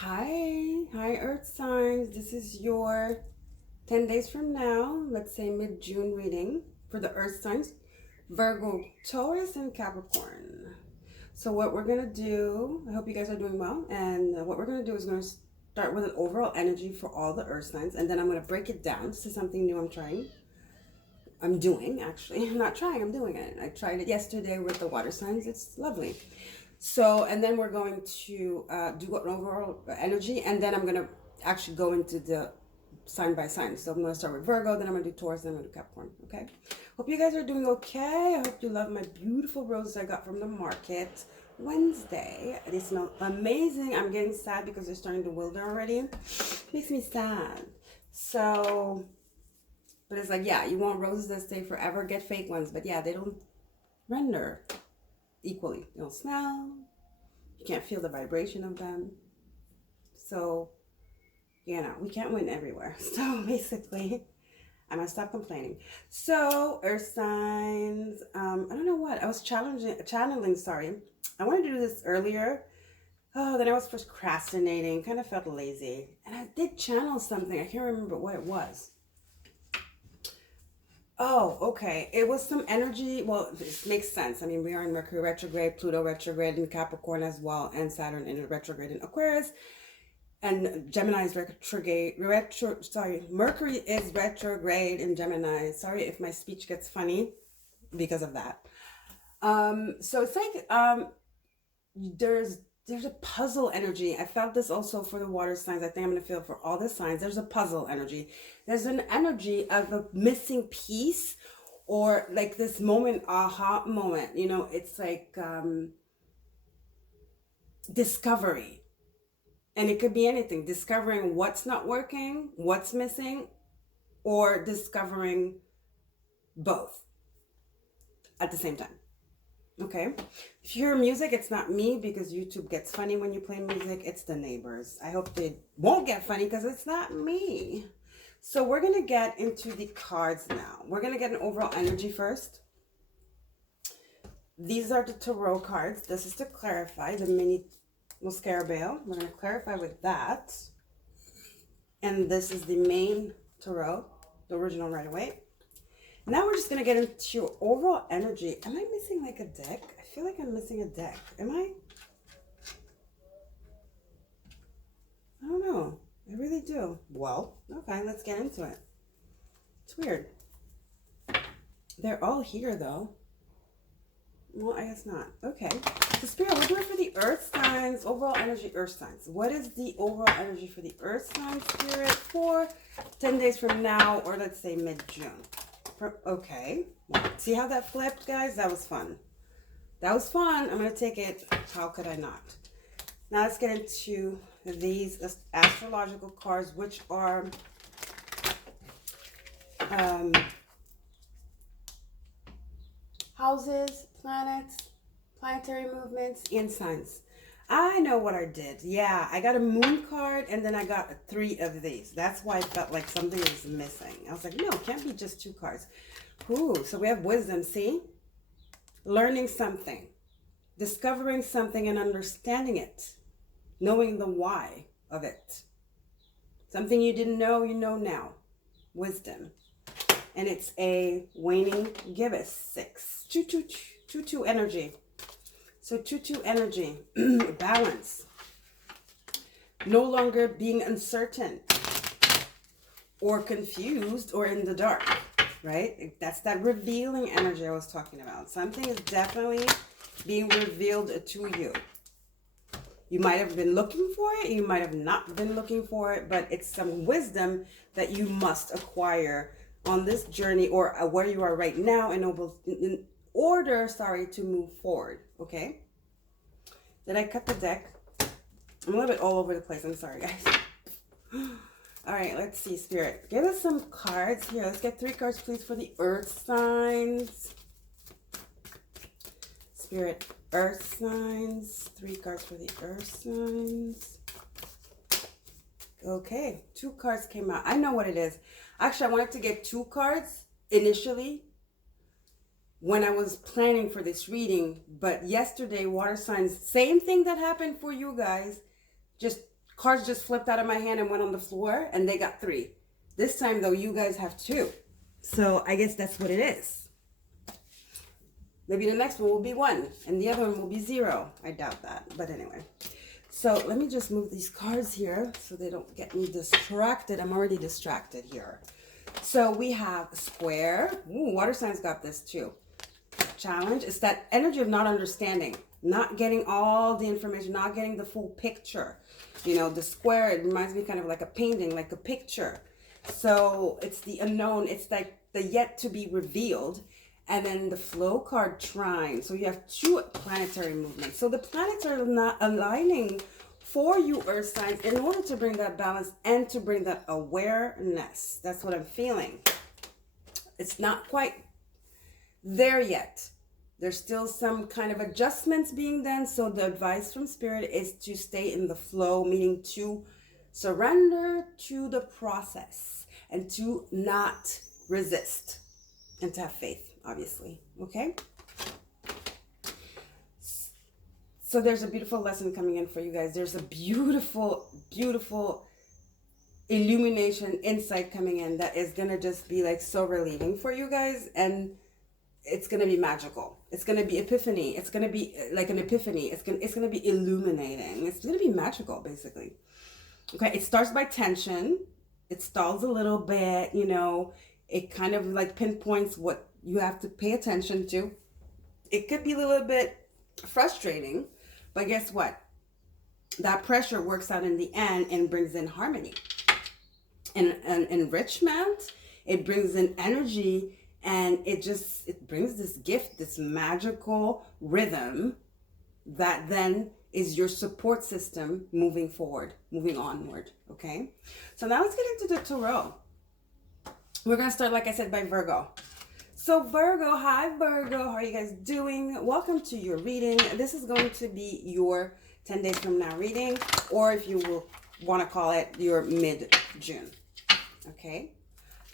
Hi, Earth signs. This is your 10 days from now, let's say mid-June reading for the Earth signs, Virgo, Taurus, and Capricorn. So what we're going to do, I hope you guys are doing well, and what we're going to do is going to start with an overall energy for all the Earth signs, and then I'm going to break it down. This is something new I'm doing, actually. I'm not trying, I'm doing it. I tried it yesterday with the water signs. It's lovely. So, and then we're going to do an overall energy, and then I'm going to actually go into the sign by sign. So I'm going to start with Virgo, then I'm going to do Taurus, then I'm going to do Capricorn, okay? Hope you guys are doing okay. I hope you love my beautiful roses I got from the market Wednesday. They smell amazing. I'm getting sad because they're starting to wilder already. Makes me sad. So, but it's like, yeah, you want roses that stay forever, get fake ones. But yeah, they don't render equally. They don't smell. You can't feel the vibration of them. So, you know, we can't win everywhere. So basically, I'm gonna stop complaining. So, earth signs. I don't know what. I was channeling, sorry. I wanted to do this earlier. Oh, then I was procrastinating, kind of felt lazy. And I did channel something. I can't remember what it was. Oh, okay. It was some energy. Well, it makes sense. I mean, we are in Mercury retrograde, Pluto retrograde in Capricorn as well, and Saturn in retrograde in Aquarius. And Gemini is Mercury is retrograde in Gemini. Sorry if my speech gets funny because of that. So it's like there's a puzzle energy. I felt this also for the water signs. I think I'm gonna feel for all the signs. There's a puzzle energy. There's an energy of a missing piece, or like this moment, aha moment. You know, it's like discovery. And it could be anything, discovering what's not working, what's missing, or discovering both at the same time. Okay? If you hear music, it's not me because YouTube gets funny when you play music. It's the neighbors. I hope they won't get funny because it's not me. So we're going to get into the cards now. We're going to get an overall energy first. These are the tarot cards. This is to clarify the mini Scarabeo. We're going to clarify with that. And this is the main tarot, the original right away. Now we're just going to get into your overall energy. Am I missing like a deck? I feel like I'm missing a deck. Am I? I don't know. I really do. Well, okay, let's get into it. It's weird. They're all here though. Well, I guess not. Okay. So Spirit, we're doing for the Earth signs, overall energy Earth signs. What is the overall energy for the Earth signs, Spirit, for 10 days from now, or let's say mid-June? Okay. See how that flipped, guys? That was fun. That was fun. I'm going to take it. How could I not? Now let's get into these astrological cards, which are houses, planets, planetary movements, and signs. I know what I did. Yeah, I got a moon card and then I got 3 of these. That's why I felt like something was missing. I was like, no, it can't be just 2 cards. Ooh, so we have wisdom, see? Learning something, discovering something and understanding it, knowing the why of it. Something you didn't know, you know now. Wisdom. And it's a waning gibbous 6. 2-2 energy. So 2-2 energy. Balance. No longer being uncertain or confused or in the dark, right? That's that revealing energy I was talking about. Something is definitely being revealed to you. You might have been looking for it. You might have not been looking for it, but it's some wisdom that you must acquire on this journey or where you are right now in order to move forward. Okay. Did I cut the deck? I'm a little bit all over the place. I'm sorry, guys. All right, let's see, Spirit. Give us some cards here. Let's get 3 cards, please, for the Earth signs. Spirit, Earth signs. 3 cards for the Earth signs. Okay, 2 cards came out. I know what it is. Actually, I wanted to get 2 cards initially when I was planning for this reading, but yesterday, water signs, same thing that happened for you guys, just Cards just flipped out of my hand and went on the floor, and they got 3. This time, though, you guys have 2. So I guess that's what it is. Maybe the next one will be 1, and the other one will be 0. I doubt that, but anyway. So let me just move these cards here so they don't get me distracted. I'm already distracted here. So we have square. Ooh, water signs got this too. Challenge. It's that energy of not understanding, not getting all the information, not getting the full picture. You know, the square, it reminds me kind of like a painting, like a picture. So it's the unknown. It's like the yet to be revealed. And then the flow card, trine. So you have 2 planetary movements. So the planets are not aligning for you, earth signs, in order to bring that balance and to bring that awareness. That's what I'm feeling. It's not quite there yet. There's still some kind of adjustments being done. So the advice from Spirit is to stay in the flow, meaning to surrender to the process and to not resist and to have faith, obviously. Okay? So there's a beautiful lesson coming in for you guys. There's a beautiful, beautiful illumination, insight coming in that is going to just be like so relieving for you guys. And it's going to be magical. It's going to be epiphany. It's going to be like an epiphany. It's going to be illuminating. It's going to be magical, basically. Okay, it starts by tension. It stalls a little bit, you know. It kind of like pinpoints what you have to pay attention to. It could be a little bit frustrating, but guess what? That pressure works out in the end and brings in harmony and enrichment. It brings in energy, and it brings this gift, this magical rhythm that then is your support system moving forward, moving onward. Okay, so now let's get into the tarot. We're gonna start, like I said, by Virgo. So Virgo, hi Virgo, how are you guys doing? Welcome to your reading. This is going to be your 10 days from now reading, or if you will want to call it your mid-June. Okay,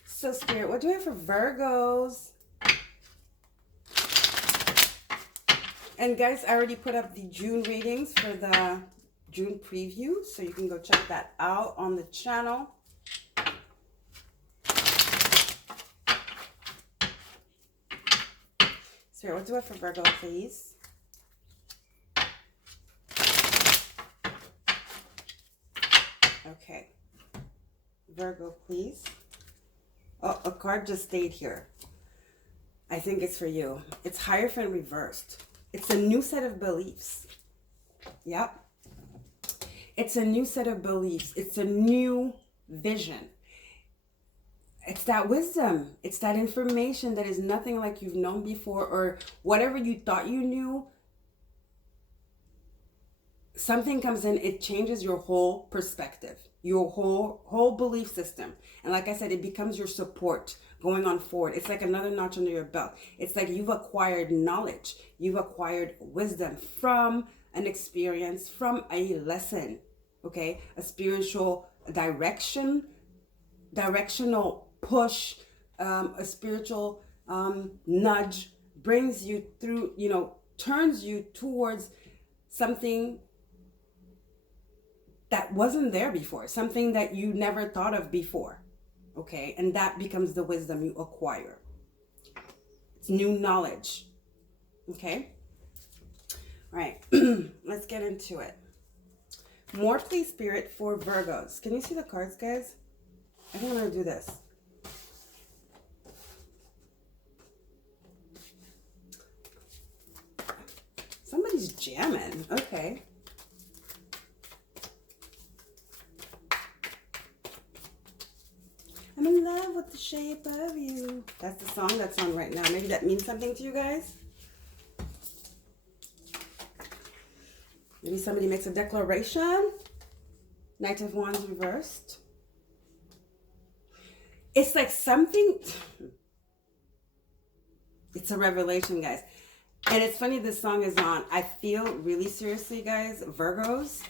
so Spirit, what do we have for Virgos? And guys, I already put up the June readings for the June preview, so you can go check that out on the channel. Spirit, what do I have for Virgo, please? Okay. Virgo, please. Oh, a card just stayed here. I think it's for you. It's Hierophant reversed. It's a new set of beliefs. Yep. It's a new set of beliefs. It's a new vision. It's that wisdom. It's that information that is nothing like you've known before, or whatever you thought you knew. Something comes in, it changes your whole perspective, your whole belief system. And like I said, it becomes your support going on forward. It's like another notch under your belt. It's like you've acquired knowledge. You've acquired wisdom from an experience, from a lesson, okay? A spiritual directional push, a spiritual nudge brings you through, you know, turns you towards something that wasn't there before, something that you never thought of before, okay? And that becomes the wisdom you acquire. It's new knowledge, okay? All right, let's get into it. More, please, Spirit, for Virgos. Can you see the cards, guys? I think I'm going to do this. Somebody's jamming. Okay. I'm in love with the shape of you. That's the song that's on right now. Maybe that means something to you guys. Maybe somebody makes a declaration. Knight of Wands reversed. It's like something. It's a revelation, guys. And it's funny this song is on. I feel really seriously, guys, Virgos.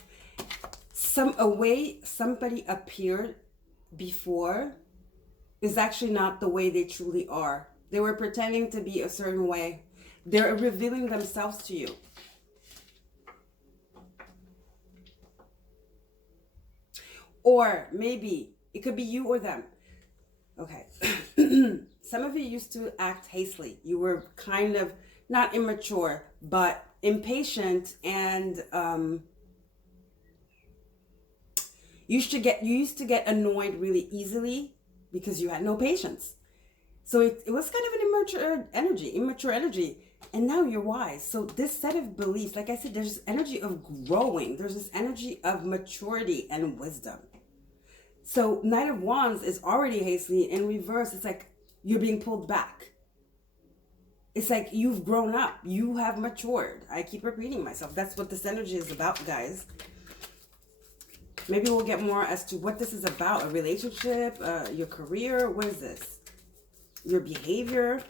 A way somebody appeared before is actually not the way they truly are. They were pretending to be a certain way. They're revealing themselves to you. Or maybe it could be you or them. Okay. Some of you used to act hastily. You were kind of not immature, but impatient, and you used to get annoyed really easily because you had no patience. So it was kind of an immature energy. And now you're wise. So this set of beliefs, like I said, there's this energy of growing. There's this energy of maturity and wisdom. So Knight of Wands is already hastily. In reverse, it's like you're being pulled back. It's like you've grown up. You have matured. I keep repeating myself. That's what this energy is about, guys. Maybe we'll get more as to what this is about. A relationship, your career. What is this? Your behavior.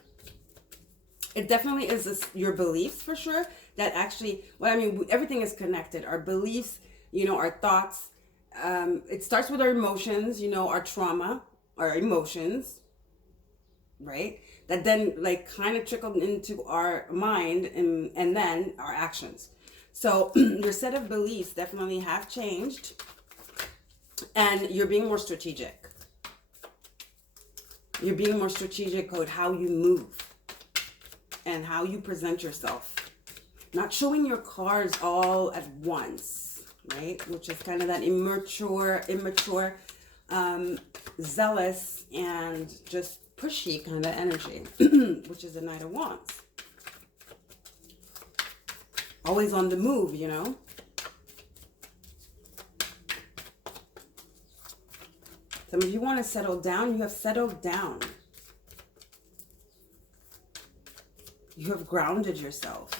It definitely is your beliefs, for sure. That actually, well, I mean, everything is connected. Our beliefs, you know, our thoughts. It starts with our emotions, you know, our trauma, our emotions, right? That then like kind of trickled into our mind and then our actions. So your set of beliefs definitely have changed, and you're being more strategic. You're being more strategic with how you move and how you present yourself. Not showing your cards all at once, right? Which is kind of that immature, zealous, and just pushy kind of energy, which is the Knight of Wands. Always on the move, you know? Some of you want to settle down. You have settled down. You have grounded yourself,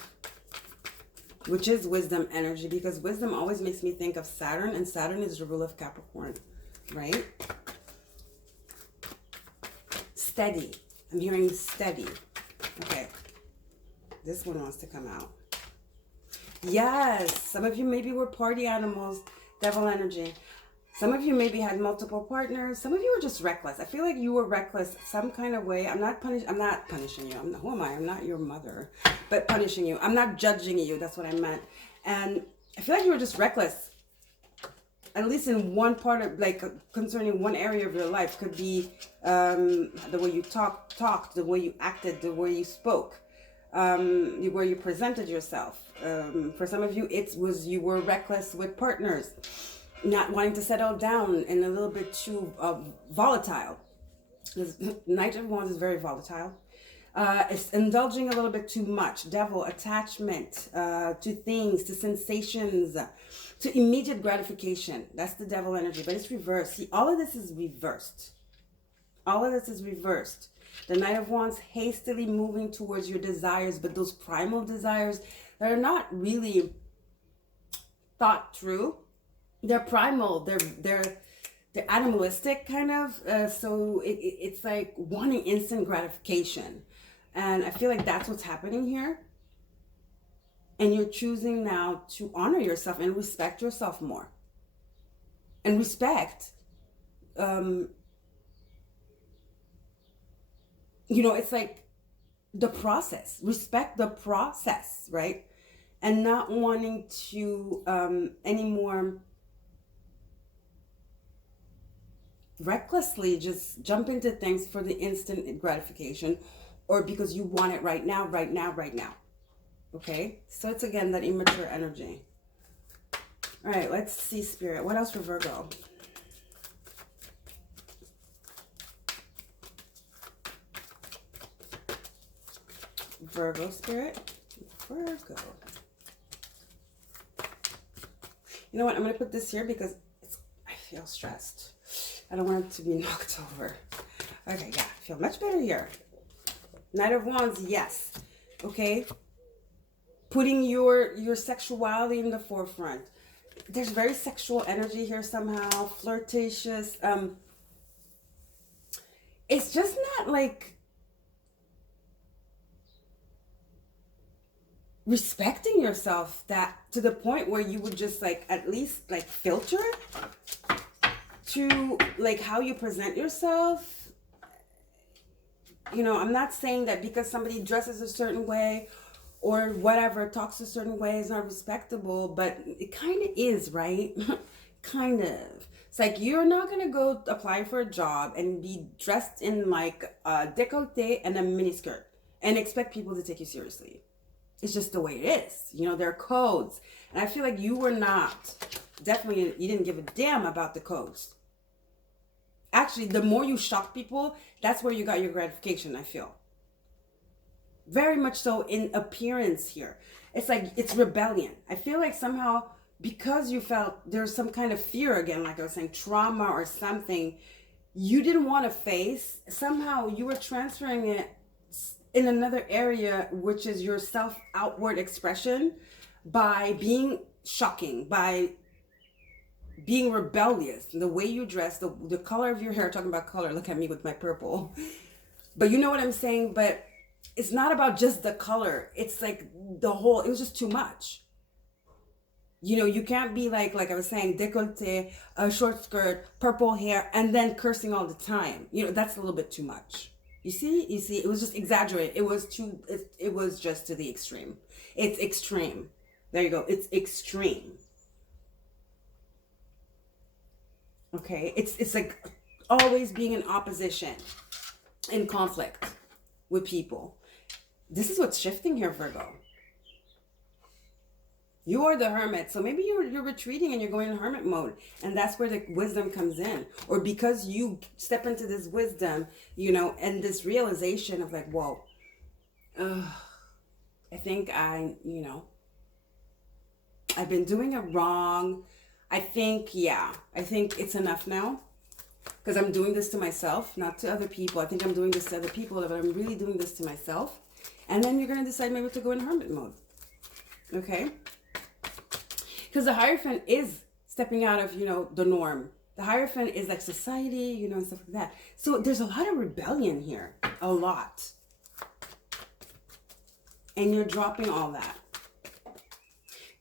which is wisdom energy, because wisdom always makes me think of Saturn, and Saturn is the ruler of Capricorn, right? Steady. I'm hearing steady. Okay. This one wants to come out. Yes. Some of you maybe were party animals, devil energy. Some of you maybe had multiple partners. Some of you were just reckless. I feel like you were reckless some kind of way. I'm not punishing you. Who am I? I'm not your mother, but punishing you. I'm not judging you. That's what I meant. And I feel like you were just reckless. At least in one part of, like, concerning one area of your life. Could be the way you talked, the way you acted, the way you spoke, where you presented yourself. For some of you, you were reckless with partners. Not wanting to settle down, and a little bit too volatile. This Knight of Wands is very volatile. It's indulging a little bit too much. Devil, attachment to things, to sensations, to immediate gratification. That's the devil energy, but it's reversed. See, all of this is reversed. All of this is reversed. The Knight of Wands hastily moving towards your desires, but those primal desires that are not really thought through. They're primal. They're animalistic, kind of. So it's like wanting instant gratification, and I feel like that's what's happening here. And you're choosing now to honor yourself and respect yourself more. And respect, you know, it's like the process. Respect the process, right? And not wanting to anymore recklessly just jump into things for the instant gratification, or because you want it right now. Okay, so it's again that immature energy. All right, let's see, Spirit. What else for Virgo? Virgo, Spirit. Virgo. You know what? I'm going to put this here because I feel stressed. I don't want it to be knocked over. Okay, yeah, I feel much better here. Knight of Wands, yes. Okay. Putting your sexuality in the forefront. There's very sexual energy here somehow. Flirtatious. It's just not like respecting yourself that to the point where you would just like at least like filter to like how you present yourself. You know, I'm not saying that because somebody dresses a certain way or whatever, talks a certain way is not respectable, but it kind of is, right? Kind of. It's like you're not gonna go apply for a job and be dressed in like a décolleté and a miniskirt and expect people to take you seriously. It's just the way it is. You know, there are codes. And I feel like you were not, definitely, you didn't give a damn about the codes. Actually, the more you shock people, that's where you got your gratification, I feel. Very much so in appearance here. It's like, it's rebellion. I feel like somehow, because you felt there's some kind of fear again, like I was saying, trauma or something, you didn't want to face, somehow you were transferring it in another area, which is your self outward expression, by being shocking, by being rebellious, the way you dress, the color of your hair. Talking about color, look at me with my purple. But you know what I'm saying? But it's not about just the color. It's like the whole, it was just too much. You know, you can't be like I was saying, décolleté, a short skirt, purple hair, and then cursing all the time. You know, that's a little bit too much. You see, it was just exaggerated. It was too, it was just to the extreme. It's extreme. There you go. It's extreme. Okay. It's like always being in opposition, in conflict with people. This is what's shifting here, Virgo. You are the hermit. So maybe you're retreating and you're going in hermit mode. And that's where the wisdom comes in. Or because you step into this wisdom, you know, and this realization of like, whoa, I think you know, I've been doing it wrong. I think it's enough now. Because I'm doing this to myself, not to other people. I think I'm doing this to other people, but I'm really doing this to myself. And then you're going to decide maybe to go in hermit mode. Okay? Because the Hierophant is stepping out of, you know, the norm. The Hierophant is like society, you know, and stuff like that. So there's a lot of rebellion here. A lot. And you're dropping all that.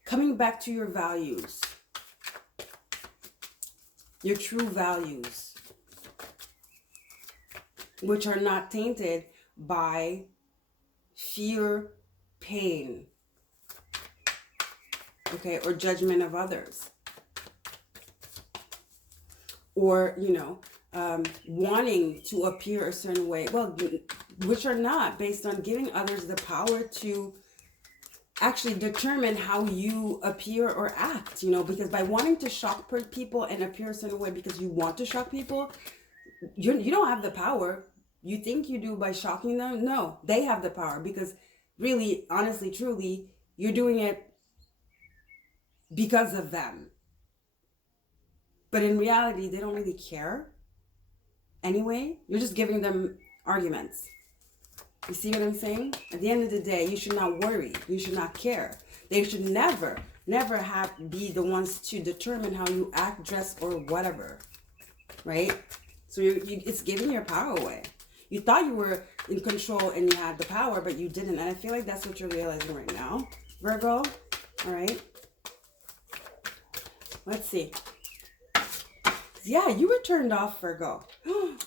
Coming back to your values. Your true values. Which are not tainted by fear, pain. Okay, or judgment of others, or you know, wanting to appear a certain way, well, which are not based on giving others the power to actually determine how you appear or act, you know, because by wanting to shock people and appear a certain way because you want to shock people, you don't have the power. You think you do by shocking them. No, they have the power, because really, honestly, truly, you're doing it because of them. But in reality, they don't really care. Anyway, you're just giving them arguments. You see what I'm saying? At the end of the day, you should not worry. You should not care. They should never be the ones to determine how you act, dress, or whatever. Right? So it's giving your power away. You thought you were in control and you had the power, but you didn't. And I feel like that's what you're realizing right now, Virgo. All right. Let's see. Yeah, you were turned off, Virgo.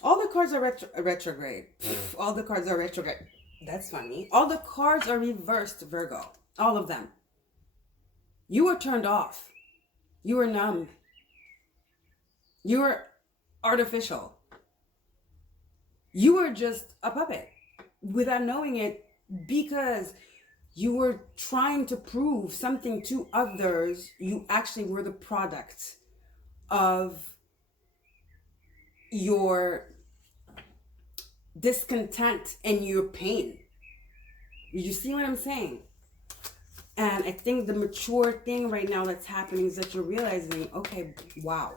All the cards are retrograde. All the cards are retrograde. That's funny. All the cards are reversed, Virgo. All of them. You were turned off. You were numb. You were artificial. You were just a puppet without knowing it, because you were trying to prove something to others. You actually were the product of your discontent and your pain. You see what I'm saying? And I think the mature thing right now that's happening is that you're realizing, okay, wow,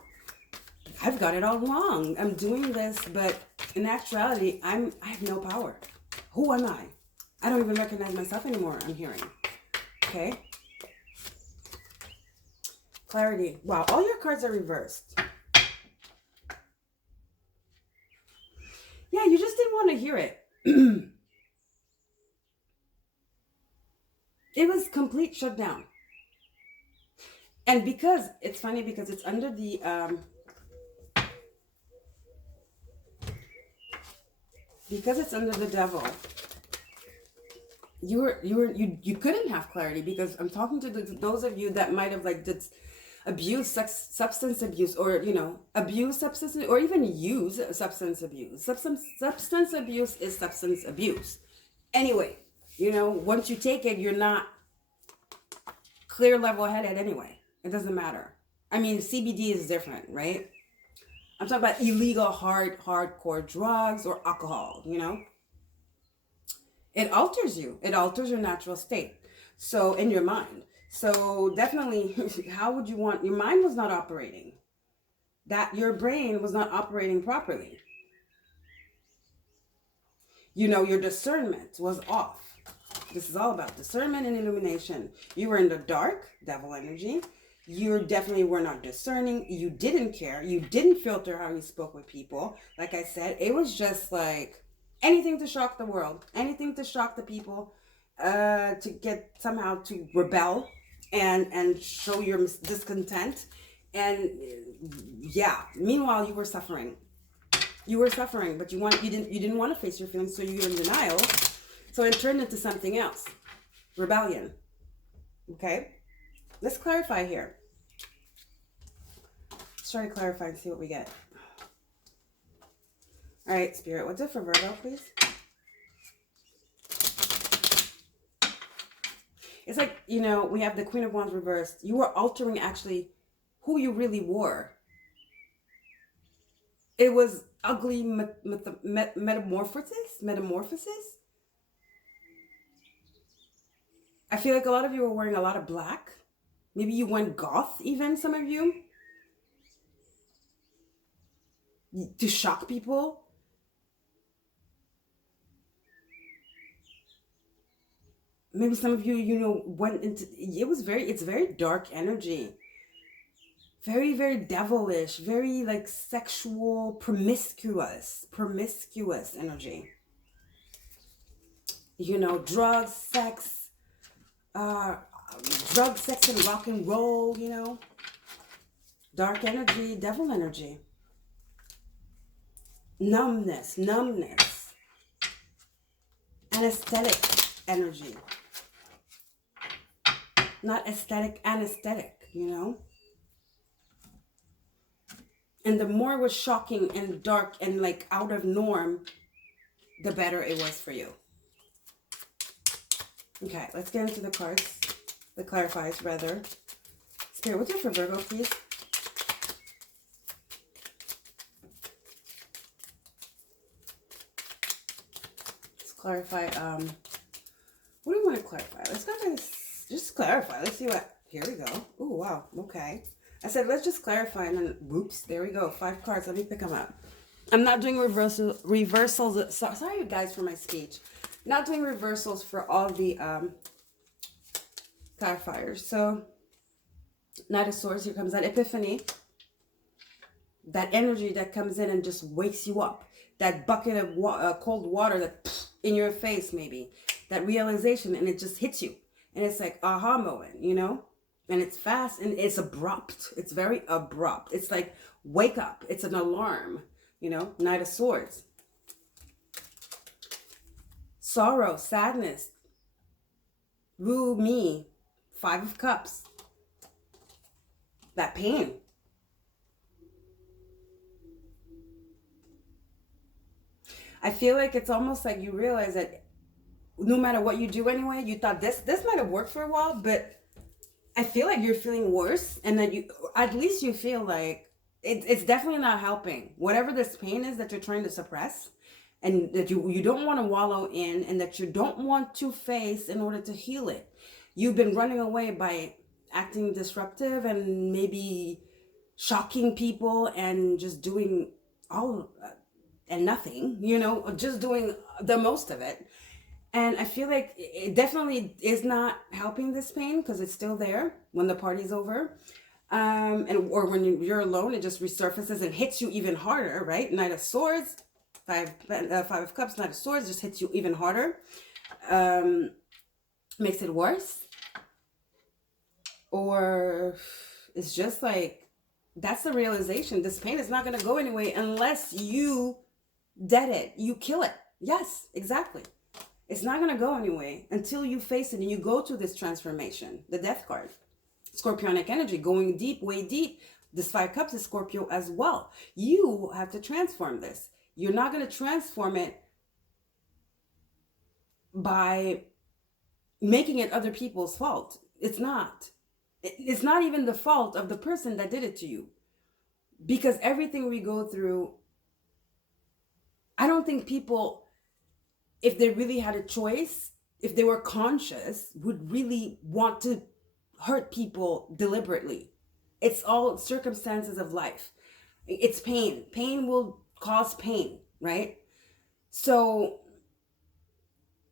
I've got it all wrong. I'm doing this, but in actuality, I have no power. Who am I? I don't even recognize myself anymore, I'm hearing. Okay? Clarity. Wow, all your cards are reversed. Yeah, you just didn't want to hear it. It was complete shutdown. And because, it's funny because it's under the, because it's under the devil, you couldn't have clarity, because I'm talking to those of you that might have like abuse substance abuse, or abuse substance, or even use substance abuse. Substance abuse is substance abuse anyway. Once you take it, you're not clear, level headed anyway. It doesn't matter. I mean, CBD is different, right? I'm talking about illegal hardcore drugs or alcohol. It alters you. It alters your natural state. So in your mind. So definitely, how would you want, your mind was not operating. That your brain was not operating properly. Your discernment was off. This is all about discernment and illumination. You were in the dark, devil energy. You definitely were not discerning. You didn't care. You didn't filter how you spoke with people. Like I said, it was just like anything to shock the world, anything to shock the people, to get somehow to rebel and show your discontent. And yeah, meanwhile, you were suffering. You were suffering, but you didn't want to face your feelings, so you were in denial. So it turned into something else. Rebellion. Okay? Let's clarify here. Let's try to clarify and see what we get. All right, Spirit, what's it for Virgo, please? It's like, we have the Queen of Wands reversed. You were altering actually who you really were. It was ugly metamorphosis. I feel like a lot of you were wearing a lot of black. Maybe you went goth even, some of you. To shock people. Maybe some of you, went into, it's very dark energy. Very, very devilish, very like sexual, promiscuous energy. Drugs, sex, and rock and roll, dark energy, devil energy. Numbness, anesthetic energy. Not aesthetic, anesthetic, And the more it was shocking and dark and like out of norm, the better it was for you. Okay, let's get into the cards. The clarifies, rather. Spirit, what's it for Virgo, please? Let's clarify. What do we want to clarify? Let's go ahead and just clarify. Let's see what. Here we go. Oh, wow. Okay. I said, let's just clarify, and then, whoops, there we go. 5 cards. Let me pick them up. I'm not doing reversals. Sorry, you guys, for my speech. Not doing reversals for all the clarifiers. So, Knight of Swords, here comes that epiphany. That energy that comes in and just wakes you up. That bucket of cold water that in your face, maybe. That realization, and it just hits you. And it's like, aha moment, And it's fast and it's abrupt. It's very abrupt. It's like, wake up. It's an alarm, Knight of Swords. Sorrow, sadness. Woo me. 5 of Cups. That pain. I feel like it's almost like you realize that no matter what you do anyway, you thought this might have worked for a while, but I feel like you're feeling worse, and that at least you feel like it's definitely not helping. Whatever this pain is that you're trying to suppress, and that you don't want to wallow in, and that you don't want to face in order to heal it. You've been running away by acting disruptive and maybe shocking people and just doing all and nothing, just doing the most of it. And I feel like it definitely is not helping this pain, because it's still there when the party's over. Or when you're alone, it just resurfaces and hits you even harder, right? Knight of Swords, 5 of Cups, Knight of Swords just hits you even harder. Makes it worse. Or it's just like, that's the realization. This pain is not going to go anyway unless you dead it. You kill it. Yes, exactly. It's not going to go anyway until you face it and you go through this transformation. The Death card. Scorpionic energy, going deep, way deep. This 5 Cups is Scorpio as well. You have to transform this. You're not going to transform it by making it other people's fault. It's not. It's not even the fault of the person that did it to you. Because everything we go through, I don't think people, if they really had a choice, if they were conscious, would really want to hurt people deliberately. It's all circumstances of life. It's pain. Pain will cause pain, right? So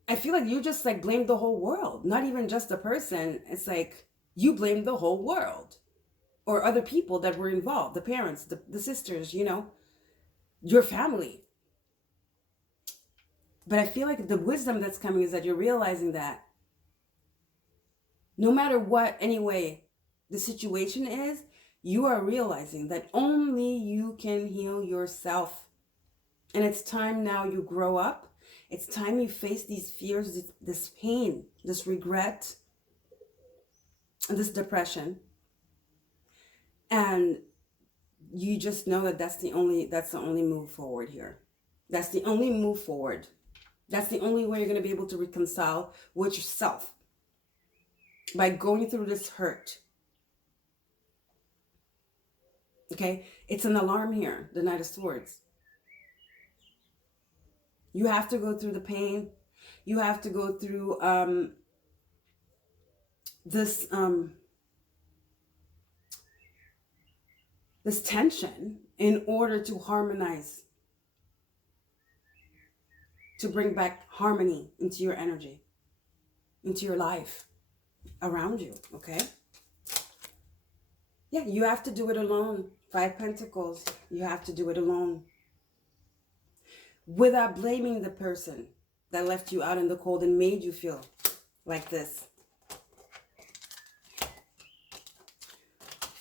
I feel like you just like blame the whole world, not even just the person. It's like you blame the whole world or other people that were involved, the parents, the sisters, you know, your family. But I feel like the wisdom that's coming is that you're realizing that no matter what, anyway, the situation is, you are realizing that only you can heal yourself. And it's time now you grow up. It's time you face these fears, this pain, this regret, and this depression. And you just know that that's the only move forward here. That's the only move forward. That's the only way you're going to be able to reconcile with yourself. By going through this hurt. Okay? It's an alarm here, the Knight of Swords. You have to go through the pain. You have to go through this tension in order to harmonize. To bring back harmony into your energy, into your life, around you, okay? Yeah, you have to do it alone. 5 Pentacles, you have to do it alone. Without blaming the person that left you out in the cold and made you feel like this.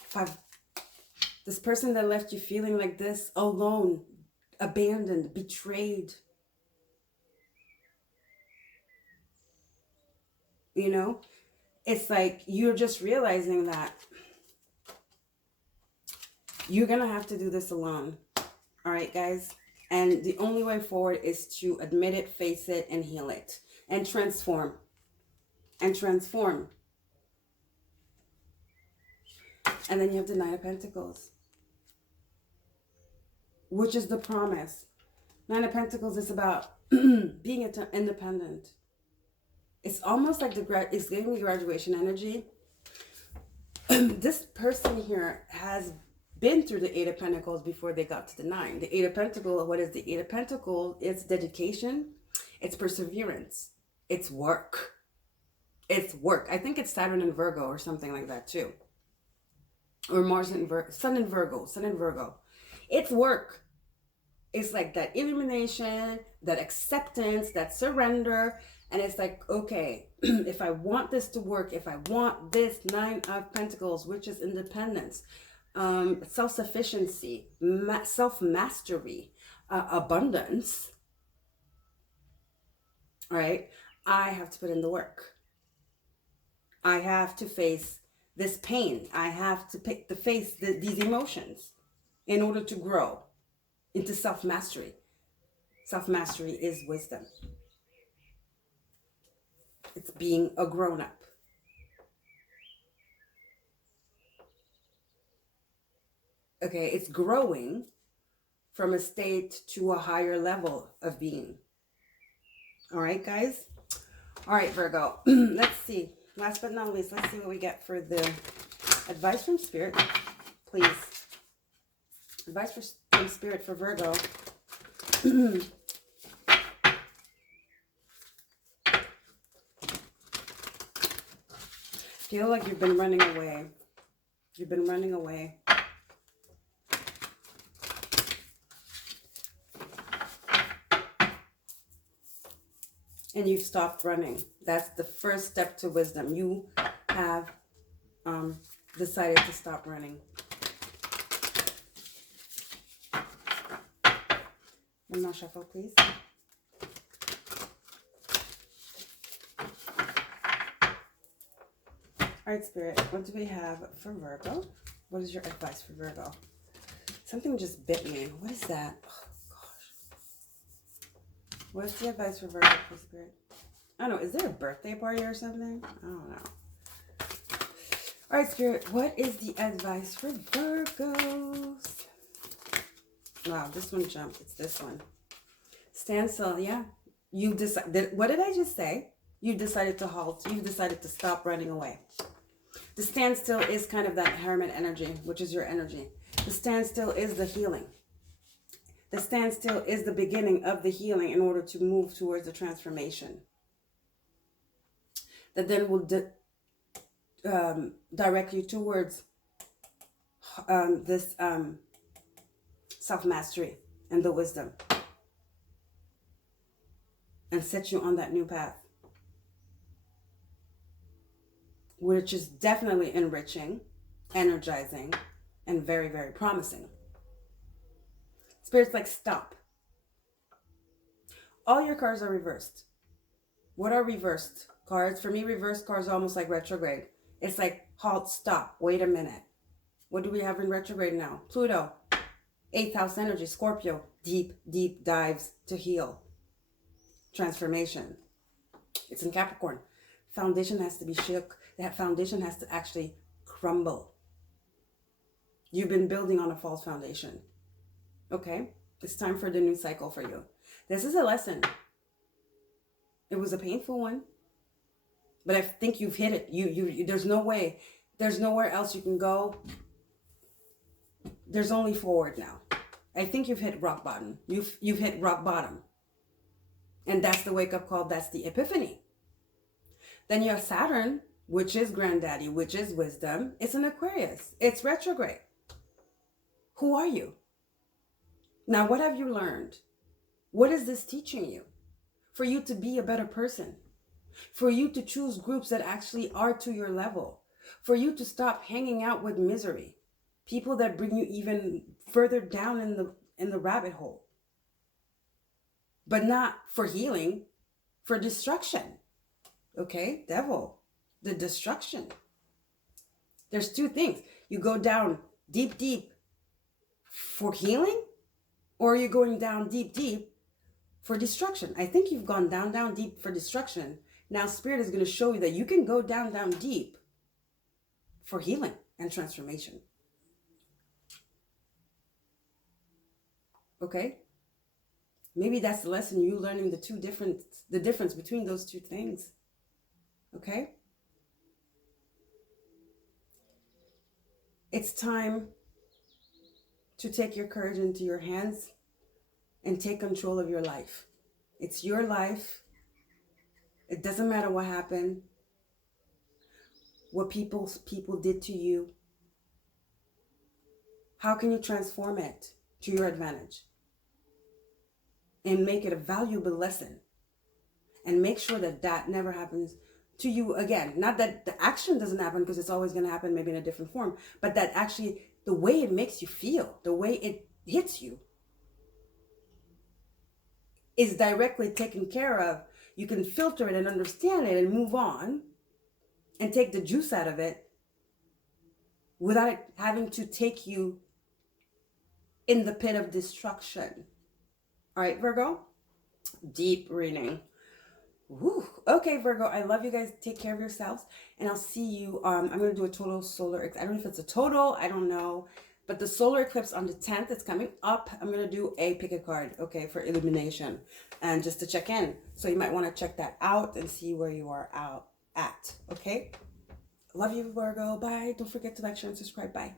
5, this person that left you feeling like this, alone, abandoned, betrayed. You know, it's like you're just realizing that you're going to have to do this alone. All right, guys? And the only way forward is to admit it, face it, and heal it. And transform. And transform. And then you have the Nine of Pentacles, which is the promise. Nine of Pentacles is about being independent. It's almost like it's giving me graduation energy. This person here has been through the 8 of Pentacles before they got to the 9. The 8 of Pentacles, what is the 8 of Pentacles? It's dedication. It's perseverance. It's work. It's work. I think it's Saturn and Virgo or something like that too. Or Mars and Sun and Virgo. Sun and Virgo. It's work. It's like that illumination, that acceptance, that surrender. And it's like, okay, if I want this to work, if I want this 9 of Pentacles, which is independence, self-sufficiency, self-mastery, abundance, all right, I have to put in the work. I have to face this pain. I have to face these emotions in order to grow into self-mastery. Self-mastery is wisdom. It's being a grown-up. Okay, it's growing from a state to a higher level of being. All right, guys? All right, Virgo. Let's see. Last but not least, let's see what we get for the advice from Spirit, please. Advice from Spirit for Virgo. Feel like you've been running away. You've been running away. And you've stopped running. That's the first step to wisdom. You have decided to stop running. One more shuffle, please. All right, Spirit, what do we have for Virgo? What is your advice for Virgo? Something just bit me. What is that? Oh, gosh. What's the advice for Virgo, for Spirit? I don't know. Is there a birthday party or something? I don't know. All right, Spirit, what is the advice for Virgos? Wow, this one jumped. It's this one. Stand still, yeah. You decided. What did I just say? You decided to halt. You decided to stop running away. The standstill is kind of that hermit energy, which is your energy. The standstill is the healing. The standstill is the beginning of the healing in order to move towards the transformation. That then will direct you towards this self-mastery and the wisdom. And set you on that new path. Which is definitely enriching, energizing, and very, very promising. Spirit's like, stop. All your cards are reversed. What are reversed cards? For me, reversed cards are almost like retrograde. It's like, halt, stop, wait a minute. What do we have in retrograde now? Pluto, 8th house energy, Scorpio, deep, deep dives to heal. Transformation. It's in Capricorn. Foundation has to be shook. That foundation has to actually crumble. You've been building on a false foundation. Okay? It's time for the new cycle for you. This is a lesson. It was a painful one. But I think you've hit it. You there's no way. There's nowhere else you can go. There's only forward now. I think you've hit rock bottom. You've hit rock bottom. And that's the wake-up call. That's the epiphany. Then you have Saturn, which is granddaddy, which is wisdom. It's an Aquarius. It's retrograde. Who are you? Now, what have you learned? What is this teaching you? For you to be a better person. For you to choose groups that actually are to your level. For you to stop hanging out with misery. People that bring you even further down in the rabbit hole. But not for healing, for destruction. Okay, devil, the destruction. There's two things. You go down deep, deep for healing, or you're going down deep, deep for destruction. I think you've gone down, down deep for destruction. Now Spirit is going to show you that you can go down, down deep for healing and transformation. Okay? Maybe that's the lesson, you learning the difference between those two things. Okay? It's time to take your courage into your hands and take control of your life. It's your life. It doesn't matter what happened, what people did to you. How can you transform it to your advantage and make it a valuable lesson and make sure that that never happens to you again? Not that the action doesn't happen, because it's always going to happen maybe in a different form, but that actually the way it makes you feel, the way it hits you is directly taken care of. You can filter it and understand it and move on and take the juice out of it without it having to take you in the pit of destruction. All right, Virgo, deep reading. Woo. Okay, Virgo, I love you guys. Take care of yourselves, and I'll see you. I'm going to do a total solar eclipse. I don't know if it's a total. I don't know. But the solar eclipse on the 10th, it's coming up. I'm going to do a pick a card, okay, for illumination and just to check in. So you might want to check that out and see where you are out at, okay? Love you, Virgo. Bye. Don't forget to like, share, and subscribe. Bye.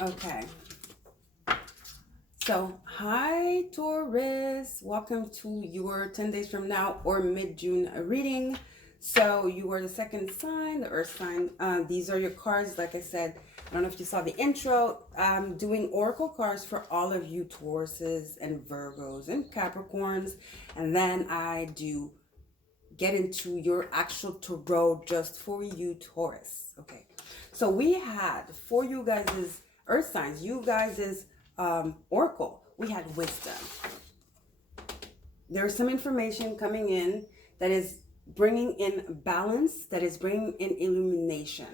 Okay. So, hi Taurus. Welcome to your 10 days from now or mid-June reading. So, you are the second sign, the earth sign. These are your cards. Like I said, I don't know if you saw the intro. I'm doing oracle cards for all of you Tauruses and Virgos and Capricorns. And then I do get into your actual tarot just for you Taurus. Okay. So we had for you guys' earth signs, you guys' oracle, we had wisdom. There's some information coming in that is bringing in balance, that is bringing in illumination,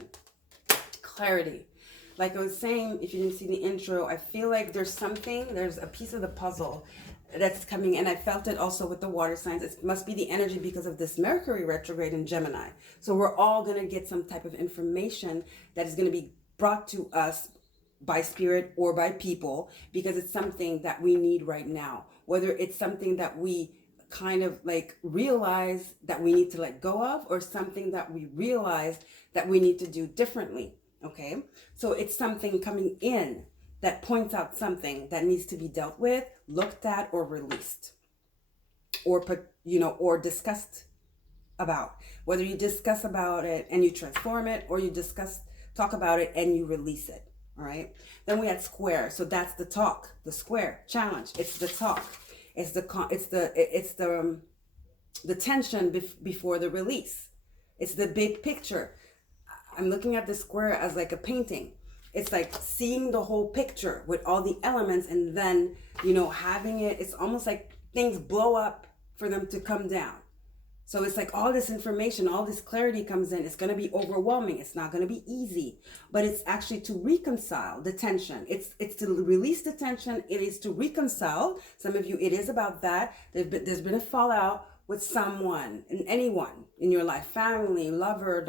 clarity. Like I was saying, if you didn't see the intro, I feel like there's a piece of the puzzle that's coming, and I felt it also with the water signs. It must be the energy because of this Mercury retrograde in Gemini. So we're all going to get some type of information that is going to be brought to us by spirit or by people, because it's something that we need right now. Whether it's something that we kind of like realize that we need to let go of, or something that we realize that we need to do differently. Okay, so it's something coming in that points out something that needs to be dealt with, looked at, or released, or or discussed about. Whether you discuss about it and you transform it, or you talk about it and you release it. All right. Then we had square. So that's the talk, the square challenge. It's the talk. It's the tension before the release. It's the big picture. I'm looking at the square as like a painting. It's like seeing the whole picture with all the elements, and then, having it. It's almost like things blow up for them to come down. So it's like all this information, all this clarity comes in. It's going to be overwhelming. It's not going to be easy, but it's actually to reconcile the tension. It's to release the tension. It is to reconcile. Some of you, it is about that. There's been a fallout with someone and anyone in your life, family, lover,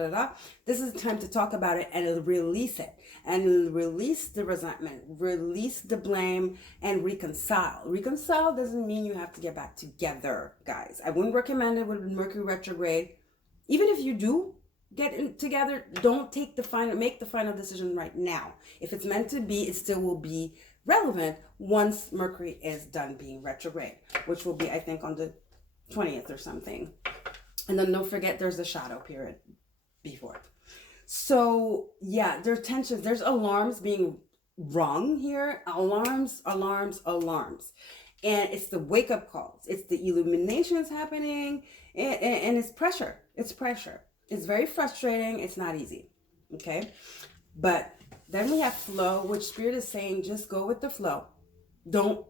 This is the time to talk about it and release it, and release the resentment, release the blame, and reconcile. Reconcile doesn't mean you have to get back together, guys. I wouldn't recommend it with Mercury retrograde. Even if you do get together, don't make the final decision right now. If it's meant to be, it still will be relevant once Mercury is done being retrograde, which will be, I think, on the 20th or something. And then don't forget there's the shadow period before. So yeah, there's tensions, there's alarms being rung here. Alarms. And it's the wake up calls. It's the illuminations happening, and it's pressure. It's pressure. It's very frustrating. It's not easy. Okay. But then we have flow, which Spirit is saying, just go with the flow. Don't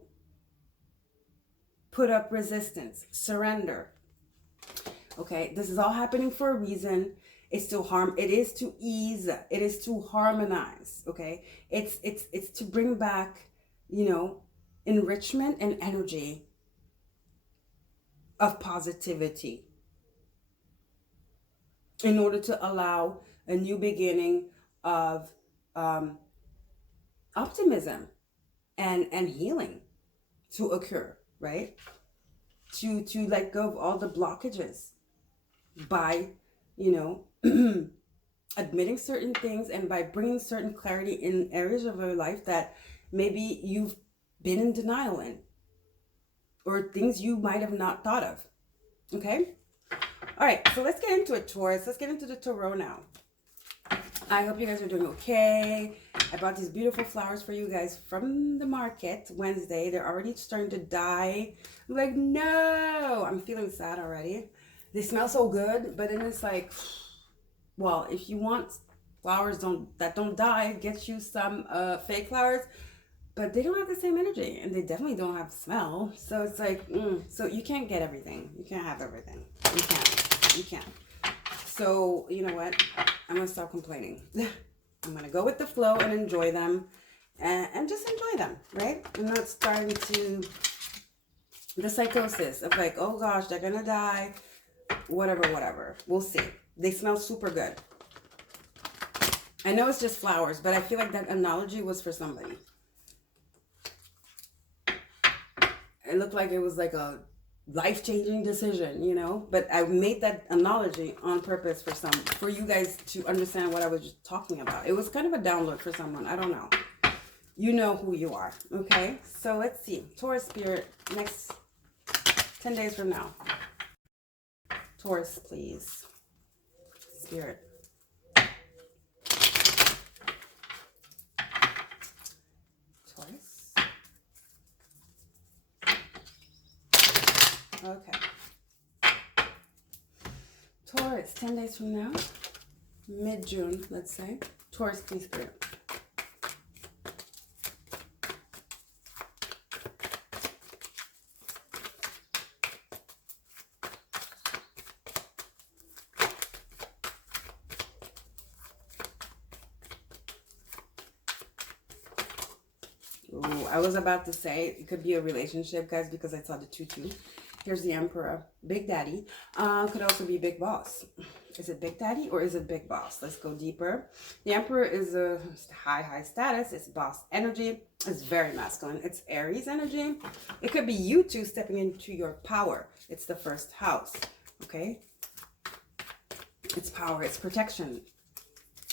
put up resistance, surrender. Okay, this is all happening for a reason. It's to it is to ease, it is to harmonize. Okay, it's to bring back, enrichment and energy of positivity, in order to allow a new beginning of optimism and healing to occur. Right? To let go of all the blockages by, admitting certain things, and by bringing certain clarity in areas of your life that maybe you've been in denial in, or things you might have not thought of. Okay? All right, so let's get into it, Taurus. Let's get into the tarot now. I hope you guys are doing okay. I bought these beautiful flowers for you guys from the market Wednesday. They're already starting to die. I'm like, no, I'm feeling sad already. They smell so good, but then it's like, well, if you want flowers that don't die, get you some fake flowers, but they don't have the same energy, and they definitely don't have smell. So it's like, so you can't get everything. You can't have everything. You can't. So you know what? I'm gonna stop complaining. I'm gonna go with the flow and enjoy them, and just enjoy them, right? I'm not starting to the psychosis of like, oh gosh, they're gonna die, whatever. We'll see. They smell super good. I know it's just flowers, but I feel like that analogy was for somebody. It looked like it was like a life-changing decision, but I made that analogy on purpose for you guys to understand what I was just talking about. It was kind of a download for someone. I don't know. You know who you are, okay? So let's see. Taurus spirit, next 10 days from now. Taurus, please. Spirit. Taurus. Okay. Taurus, 10 days from now. Mid-June, let's say. Taurus, please, spirit. Ooh, I was about to say it could be a relationship, guys, because I saw the 2-2. Here's the Emperor, Big Daddy. Could also be Big Boss. Is it Big Daddy or is it Big Boss? Let's go deeper. The Emperor is a high status. It's boss energy. It's very masculine. It's Aries energy. It could be you two stepping into your power. It's the first house, okay? It's power. It's protection.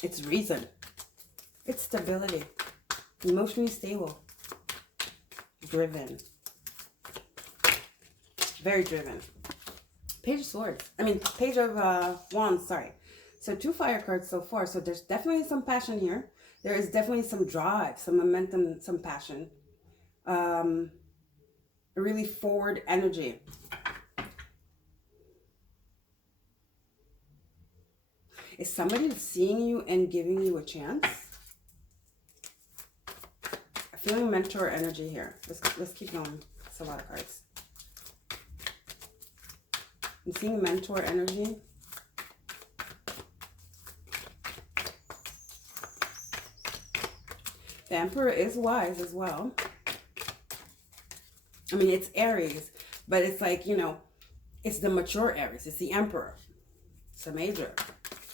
It's reason. It's stability. Emotionally stable. Driven. Very driven. Page of Swords. I mean, Page of Wands, sorry. So 2 fire cards so far. So there's definitely some passion here. There is definitely some drive, some momentum, some passion. A really forward energy. Is somebody seeing you and giving you a chance? I'm feeling mentor energy here. Let's keep going. It's a lot of cards. I'm seeing mentor energy. The Emperor is wise as well. I mean, it's Aries, but it's like, you know, it's the mature Aries. It's the Emperor. It's a major.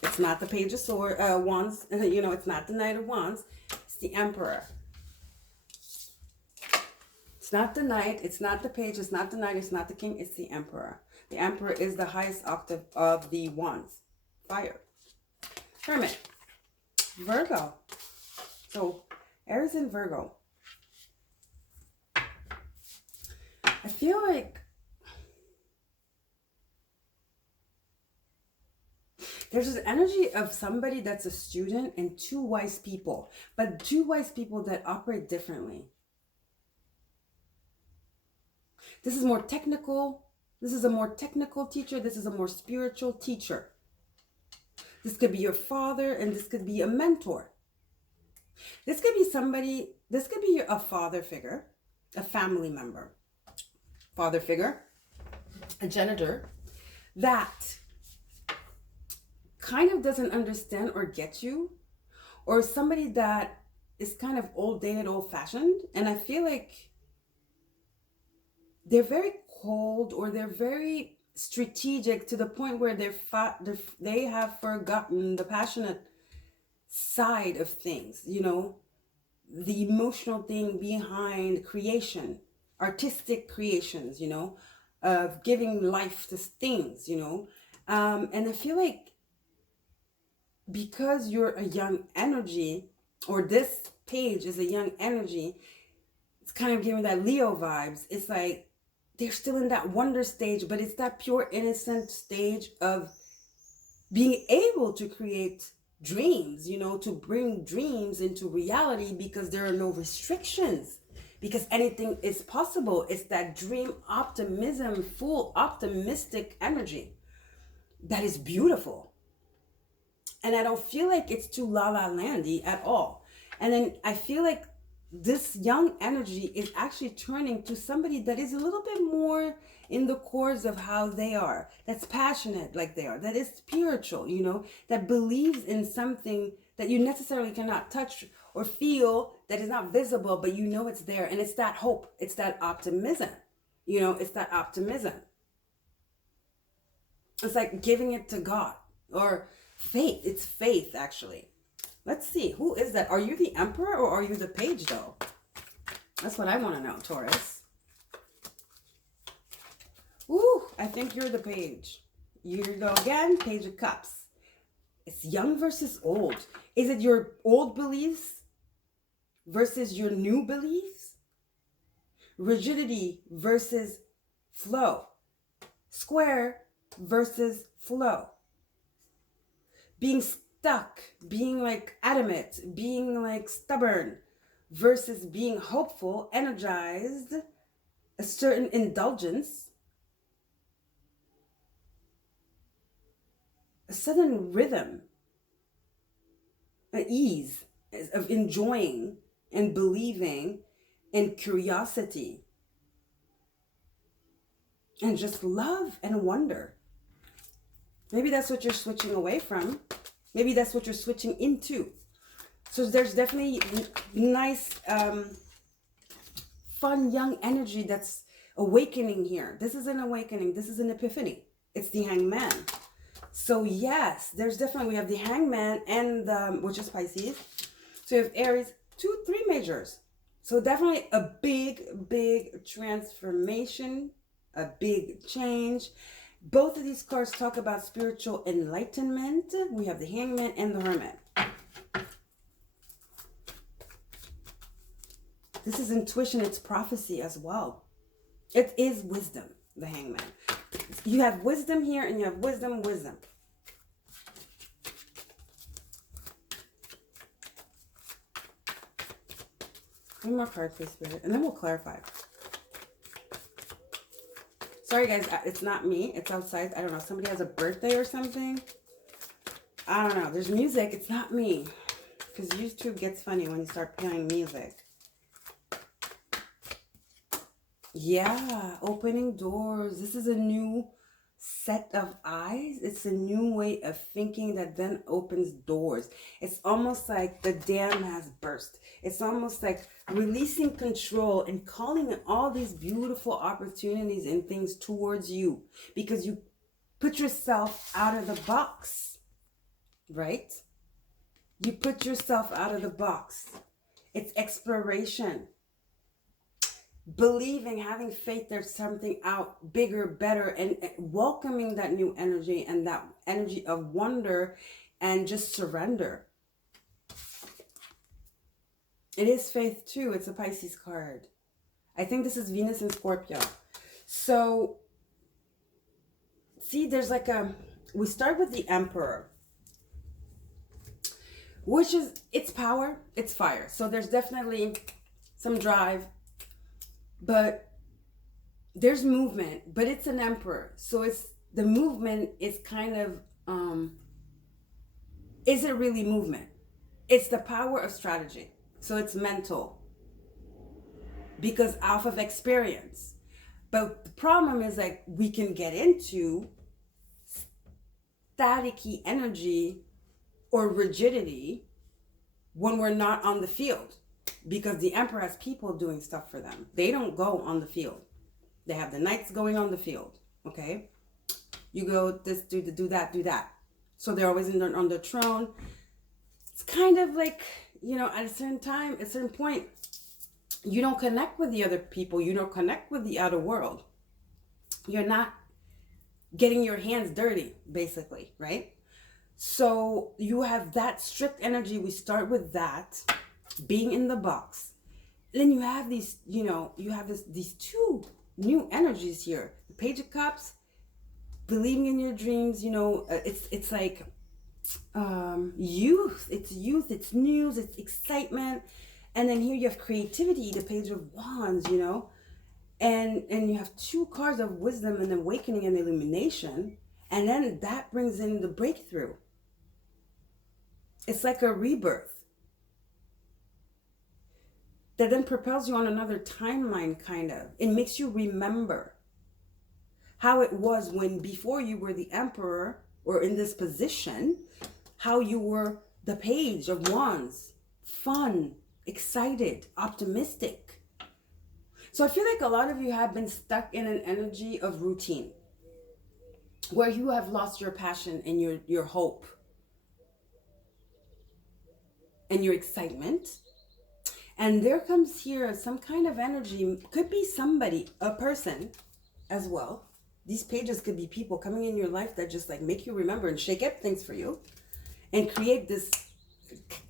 It's not the Page of Wands. You know, it's not the Knight of Wands. It's the Emperor. It's not the Knight. It's not the Page. It's not the Knight. It's not the King. It's the Emperor. The Emperor is the highest octave of the Wands. Fire. Hermit. Virgo. So, Aries and Virgo. I feel like there's this energy of somebody that's a student and 2 wise people. But 2 wise people that operate differently. This is more technical. This is a more technical teacher. This is a more spiritual teacher. This could be your father and this could be a mentor. This could be somebody, this could be a father figure, a family member, father figure, a janitor that kind of doesn't understand or get you, or somebody that is kind of old-dated, old-fashioned. And I feel like they're very cold or they're very strategic to the point where they have forgotten the passionate side of things, you know, the emotional thing behind creation, artistic creations, you know, of giving life to things, you know. And I feel like because you're a young energy, or this page is a young energy, it's kind of giving that Leo vibes. It's like they're still in that wonder stage, but it's that pure innocent stage of being able to create dreams, you know, to bring dreams into reality because there are no restrictions, because anything is possible. It's that dream optimism, full optimistic energy that is beautiful. And I don't feel like it's too la-la-landy at all. And then I feel like this young energy is actually turning to somebody that is a little bit more in the cores of how they are, that's passionate like they are, that is spiritual, you know, that believes in something that you necessarily cannot touch or feel, that is not visible, but you know it's there. And it's that hope, it's that optimism, you know, it's that optimism. It's like giving it to God, or faith. It's faith, actually. Let's see. Who is that? Are you the Emperor or are you the Page, though? That's what I want to know, Taurus. Ooh, I think you're the Page. Here you go again. Page of Cups. It's young versus old. Is it your old beliefs versus your new beliefs, rigidity versus flow, square versus flow, being stuck, being like adamant, being like stubborn versus being hopeful, energized, a certain indulgence, a sudden rhythm, an ease of enjoying and believing and curiosity and just love and wonder. Maybe that's what you're switching away from. Maybe that's what you're switching into. So there's definitely nice, fun, young energy that's awakening here. This is an awakening. This is an epiphany. It's the Hangman. So yes, there's definitely, we have the Hangman and which is Pisces. So you have Aries, 2, 3 majors. So definitely a big transformation, a big change. Both of these cards talk about spiritual enlightenment. We have the Hangman and the Hermit. This is intuition, it's prophecy as well. It is wisdom, the Hangman. You have wisdom here and you have wisdom. One more card, please, Spirit, and then we'll clarify. Sorry, guys, it's not me. It's outside. I don't know. Somebody has a birthday or something. I don't know. There's music. It's not me. Because YouTube gets funny when you start playing music. Yeah, opening doors. This is a new set of eyes. It's a new way of thinking that then opens doors. It's almost like the dam has burst. It's almost like releasing control and calling in all these beautiful opportunities and things towards you because you put yourself out of the box, right? You put yourself out of the box. It's exploration. Believing, having faith there's something out bigger, better, and welcoming that new energy and that energy of wonder and just surrender. It is faith too. It's a Pisces card. I think this is Venus and Scorpio. So, see, there's like we start with the Emperor, which is, it's power, it's fire. So there's definitely some drive, but there's movement, but it's an Emperor. So it's, the movement is kind of, is it really movement? It's the power of strategy. So it's mental because off of experience. But the problem is like we can get into staticky energy or rigidity when we're not on the field because the Emperor has people doing stuff for them. They don't go on the field. They have the knights going on the field. Okay. You go this, do that. So they're always on the throne. It's kind of like, you know, at a certain time, at a certain point, you don't connect with the other people. You don't connect with the outer world. You're not getting your hands dirty, basically, right? So you have that strict energy. We start with that, being in the box. Then you have these, you know, you have these two new energies here. The Page of Cups, believing in your dreams, you know, it's like youth, it's news, it's excitement. And then here you have creativity, the Page of Wands, you know, and you have two cards of wisdom and awakening and illumination, and then that brings in the breakthrough. It's like a rebirth that then propels you on another timeline, kind of. It makes you remember how it was when before you were the Emperor or in this position, how you were the Page of Wands, fun, excited, optimistic. So I feel like a lot of you have been stuck in an energy of routine where you have lost your passion and your hope and your excitement. And there comes here some kind of energy, could be somebody, a person as well. These pages could be people coming in your life that just like make you remember and shake up things for you and create this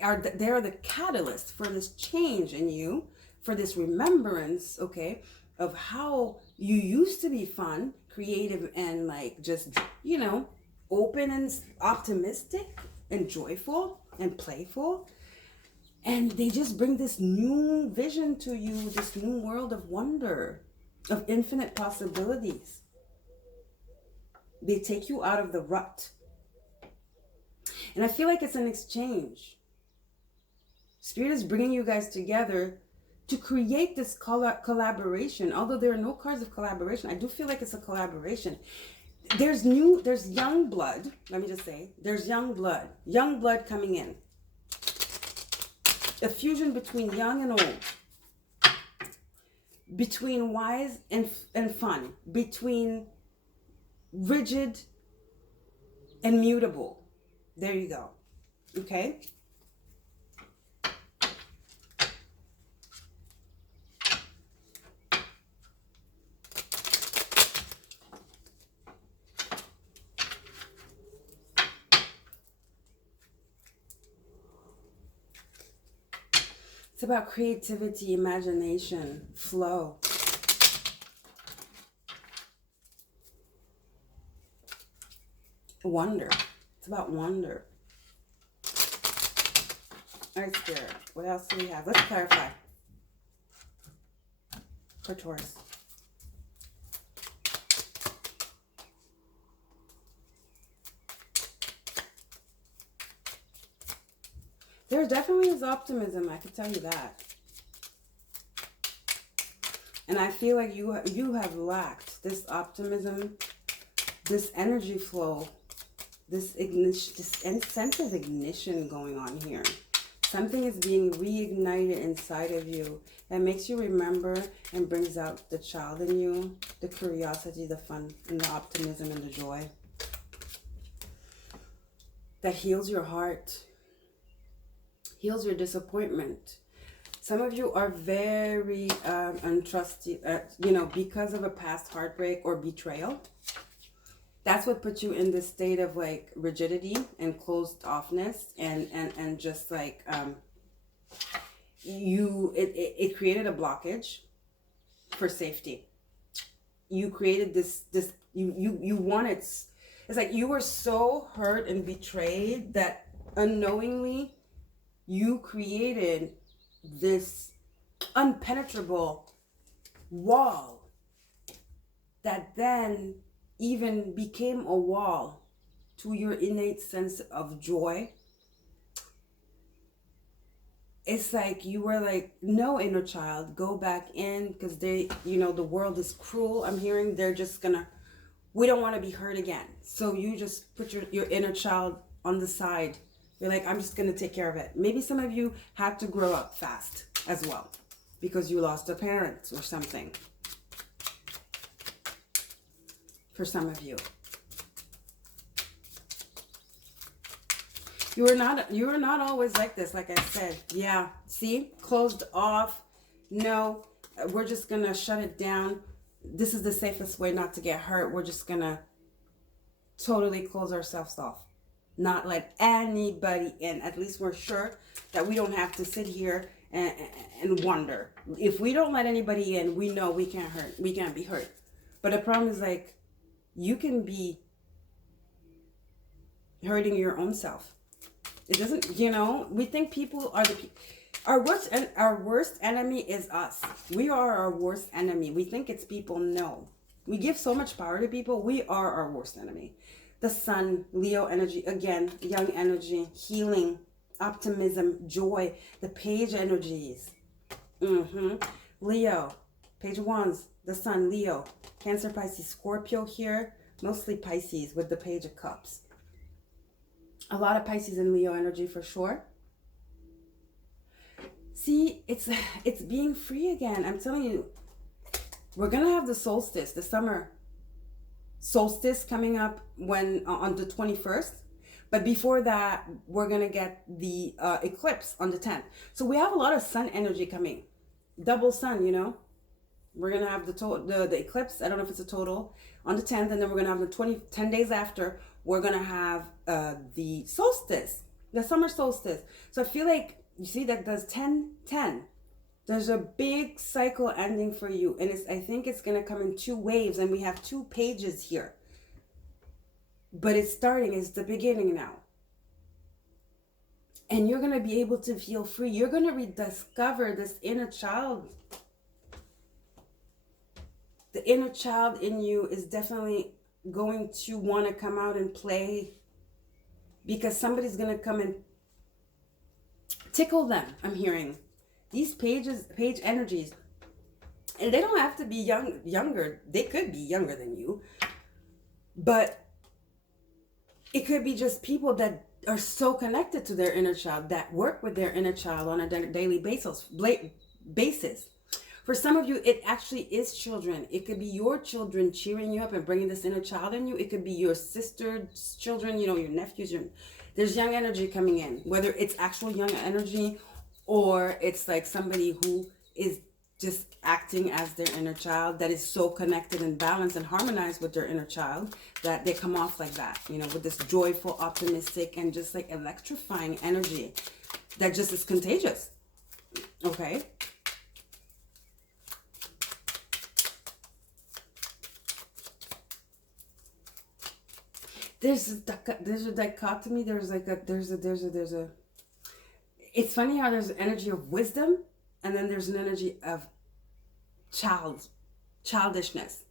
they're the catalyst for this change in you, for this remembrance, okay, of how you used to be fun, creative, and like just, you know, open and optimistic and joyful and playful. And they just bring this new vision to you, this new world of wonder, of infinite possibilities. They take you out of the rut. And I feel like it's an exchange. Spirit is bringing you guys together to create this collaboration. Although there are no cards of collaboration, I do feel like it's a collaboration. There's young blood. Let me just say, there's young blood coming in. A fusion between young and old, between wise and fun, between rigid and mutable. There you go. Okay? It's about creativity, imagination, flow. Wonder. It's about wonder. All right, Spirit. What else do we have? Let's clarify. For Taurus. There definitely is optimism, I can tell you that. And I feel like you have lacked this optimism, this energy flow, this ignition, this sense of ignition going on here. Something is being reignited inside of you that makes you remember and brings out the child in you, the curiosity, the fun, and the optimism and the joy. That heals your heart. Heals your disappointment. Some of you are very untrusty, you know, because of a past heartbreak or betrayal. That's what put you in this state of like rigidity and closed offness, and just like it created a blockage for safety. You created this you wanted. It's like you were so hurt and betrayed that unknowingly you created this unpenetrable wall that then even became a wall to your innate sense of joy. It's like you were like, no, inner child, go back in, because they, you know, the world is cruel. I'm hearing they're just gonna, we don't want to be hurt again. So you just put your inner child on the side. You're like, I'm just going to take care of it. Maybe some of you had to grow up fast as well because you lost a parent or something. For some of you. You were not always like this, like I said. Yeah, see? Closed off. No, we're just going to shut it down. This is the safest way not to get hurt. We're just going to totally close ourselves off. Not let anybody in. At least we're sure that we don't have to sit here and wonder. If we don't let anybody in, we know we can't hurt. We can't be hurt. But the problem is, like, you can be hurting your own self. It doesn't, you know, we think people are our worst enemy is us. We are our worst enemy. We think it's people. No. We give so much power to people. We are our worst enemy. The sun, Leo energy, again, young energy, healing, optimism, joy, the page energies. Leo, page of wands, the sun, Leo, Cancer, Pisces, Scorpio here, mostly Pisces with the page of cups. A lot of Pisces and Leo energy for sure. See, it's being free again. I'm telling you, we're going to have the solstice, the summer solstice coming up on the 21st. But before that, we're going to get the eclipse on the 10th. So we have a lot of sun energy coming. Double sun, you know. We're going to have the eclipse. I don't know if it's a total on the 10th. And then we're going to have 10 days after, we're going to have the solstice. The summer solstice. So I feel like, you see that does 10, 10. There's a big cycle ending for you. And I think it's going to come in 2 waves. And we have 2 pages here. But it's starting. It's the beginning now. And you're going to be able to feel free. You're going to rediscover this inner child. The inner child in you is definitely going to want to come out and play. Because somebody's going to come and tickle them, I'm hearing. These page energies, and they don't have to be younger. They could be younger than you, but it could be just people that are so connected to their inner child, that work with their inner child on a daily basis. For some of you, it actually is children. It could be your children cheering you up and bringing this inner child in you. It could be your sister's children, your nephews. There's young energy coming in, whether it's actual young energy or it's like somebody who is just acting as their inner child that is so connected and balanced and harmonized with their inner child that they come off like that, with this joyful, optimistic, and just like electrifying energy that just is contagious. Okay? There's a dichotomy. There's a. It's funny how there's an energy of wisdom, and then there's an energy of childishness.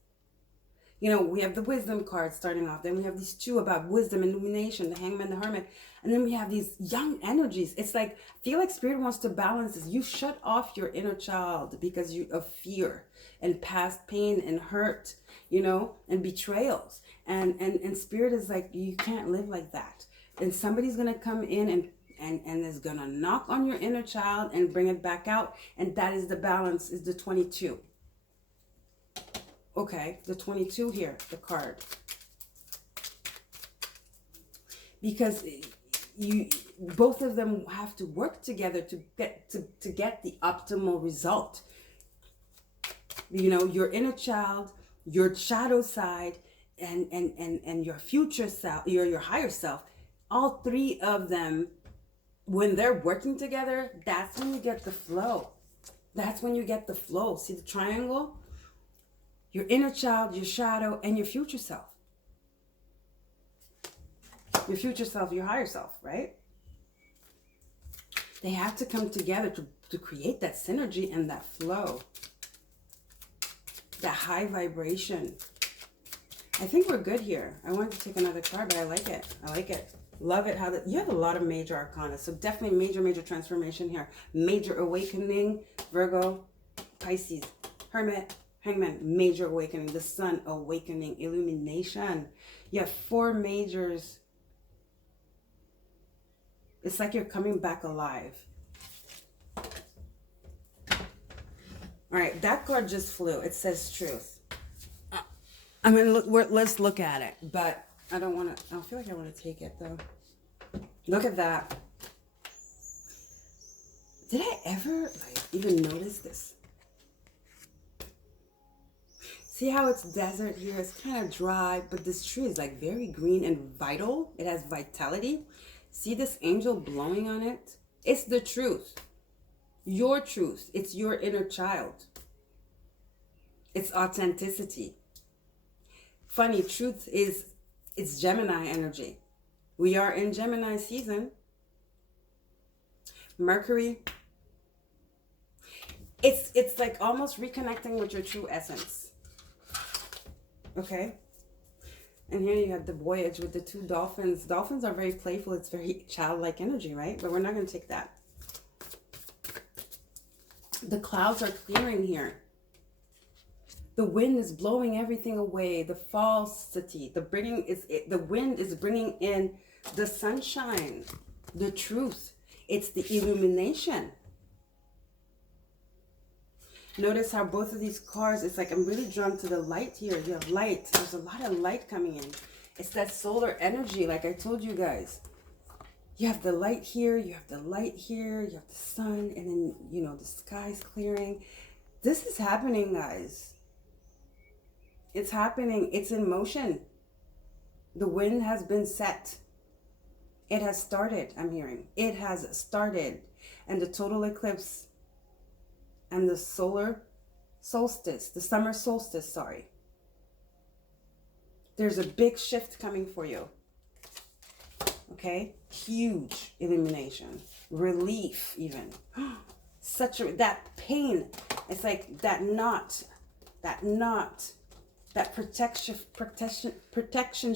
We have the wisdom card starting off. Then we have these 2 about wisdom, illumination, the hangman, the hermit. And then we have these young energies. It's like, I feel like spirit wants to balance this. You shut off your inner child because of fear and past pain and hurt, and betrayals. And spirit is like, you can't live like that. And somebody's going to come in and is going to knock on your inner child and bring it back out. And that is the balance, is the 22. Okay, the 22 here, the card. Because both of them have to work together to get the optimal result. Your inner child, your shadow side, and your future self, your higher self, all 3 of them, when they're working together, that's when you get the flow. That's when you get the flow. See the triangle? Your inner child, your shadow, and your future self. Your future self, your higher self, right? They have to come together to create that synergy and that flow. That high vibration. I think we're good here. I wanted to take another card, but I like it. I like it. Love it how you have a lot of major arcana. So definitely major transformation here. Major awakening, Virgo, Pisces, Hermit, Hangman, major awakening, the Sun awakening, illumination. You have 4 majors. It's like you're coming back alive. All right, that card just flew. It says truth. I mean, let's look at it, but I don't feel like I want to take it though. Look at that. Did I ever even notice this? See how it's desert here? It's kind of dry, but this tree is like very green and vital. It has vitality. See this angel blowing on it? It's the truth. Your truth. It's your inner child. It's authenticity. Funny, truth it's Gemini energy. We are in Gemini season. Mercury. It's like almost reconnecting with your true essence. Okay? And here you have the voyage with the 2 dolphins. Dolphins are very playful. It's very childlike energy, right? But we're not going to take that. The clouds are clearing here. The wind is blowing everything away. The falsity. The wind is bringing in the sunshine. The truth. It's the illumination. Notice how both of these cards, it's like I'm really drawn to the light here. You have light. There's a lot of light coming in. It's that solar energy, like I told you guys. You have the light here. You have the light here. You have the sun. And then, the sky's clearing. This is happening, guys. It's happening. It's in motion. The wind has been set. It has started, I'm hearing. It has started. And the total eclipse and the solar solstice, the summer solstice, sorry. There's a big shift coming for you. Okay? Huge illumination. Relief, even. Such a, that pain. It's like that knot, that protection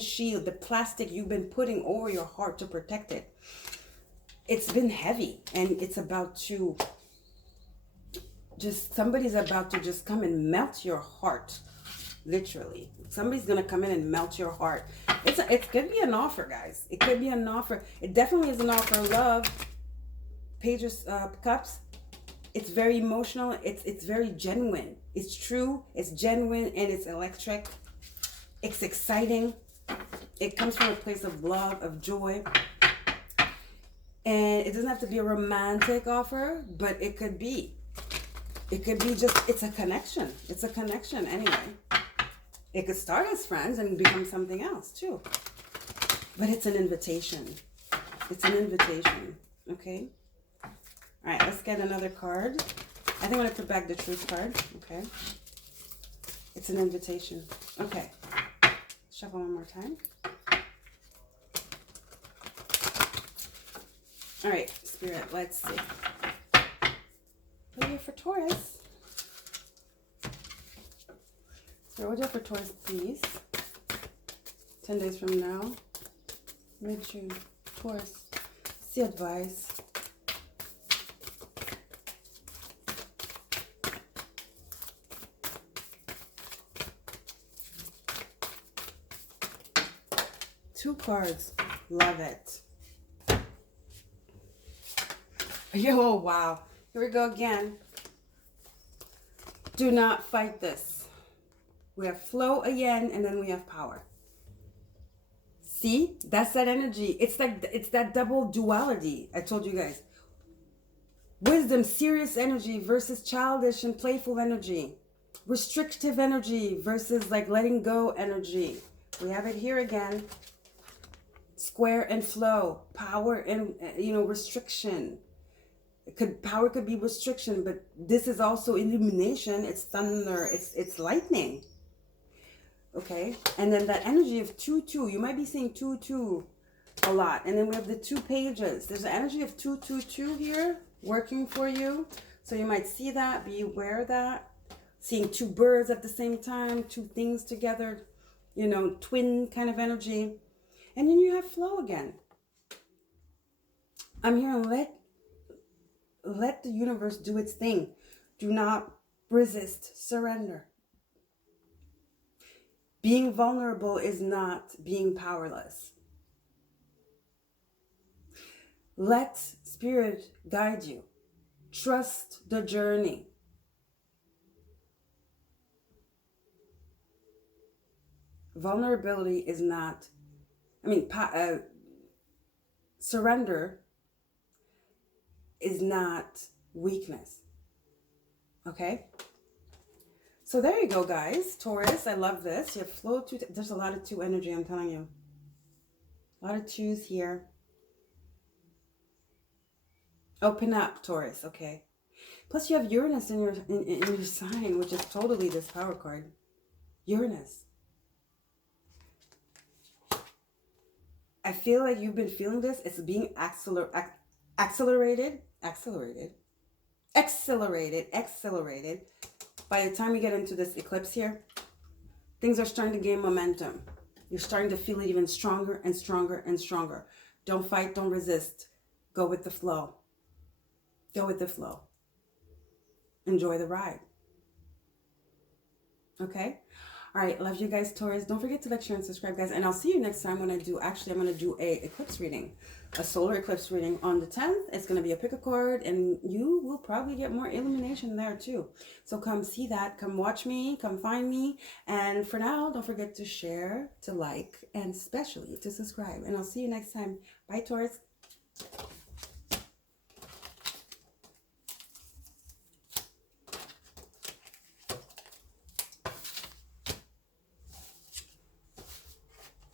shield, the plastic you've been putting over your heart to protect it. It's been heavy, and it's about to just, somebody's about to just come and melt your heart. Literally, somebody's gonna come in and melt your heart. It could be an offer, guys. It could be an offer. It definitely is an offer of love. Page of Cups. It's very emotional. It's very genuine. It's true. It's genuine, and it's electric. It's exciting. It comes from a place of love, of joy, and it doesn't have to be a romantic offer, but it could be. It could be just, it's a connection. It's a connection anyway. It could start as friends and become something else too. But it's an invitation. It's an invitation. Okay? All right, let's get another card. I think I'm going to put back the truth card. Okay? It's an invitation. Okay. Shuffle one more time. All right, Spirit, let's see. What do you have for Taurus? So what do you have for Taurus, please? 10 days from now. Mid-June. Taurus. See advice. Two cards. Love it. Yo, wow. Here we go again. Do not fight this. We have flow again, and then we have power. See? That's that energy. It's like, it's that double duality I told you guys. Wisdom, serious energy versus childish and playful energy. Restrictive energy versus like letting go energy. We have it here again. Square and flow. Power and, restriction. Power could be restriction, but this is also illumination. It's thunder. It's lightning. Okay, and then that energy of 2-2. You might be seeing 2-2 a lot, and then we have the 2 pages. There's an energy of 2-2-2 here working for you, so you might see that. Be aware of that. Seeing 2 birds at the same time, 2 things together. Twin kind of energy, and then you have flow again. I'm here to let the universe do its thing. Do not resist. Surrender. Being vulnerable is not being powerless. Let Spirit guide you. Trust the journey. Vulnerability is not, surrender is not weakness. Okay? So there you go, guys. Taurus, I love this. You have flow 2. There's a lot of 2 energy, I'm telling you. A lot of 2s here. Open up, Taurus. Okay. Plus you have Uranus in your sign, which is totally this power card. Uranus. I feel like you've been feeling this. It's being accelerated. By the time you get into this eclipse here, things are starting to gain momentum. You're starting to feel it even stronger and stronger and stronger. Don't fight, don't resist. Go with the flow. Go with the flow. Enjoy the ride. Okay? All right, love you guys, Taurus. Don't forget to like, share, and subscribe, guys. And I'll see you next time when I do, I'm going to do a eclipse reading. A solar eclipse reading on the 10th. It's going to be a pick a card, and you will probably get more illumination there too. So come see that. Come watch me. Come find me. And for now, don't forget to share, to like, and especially to subscribe. And I'll see you next time. Bye, Taurus.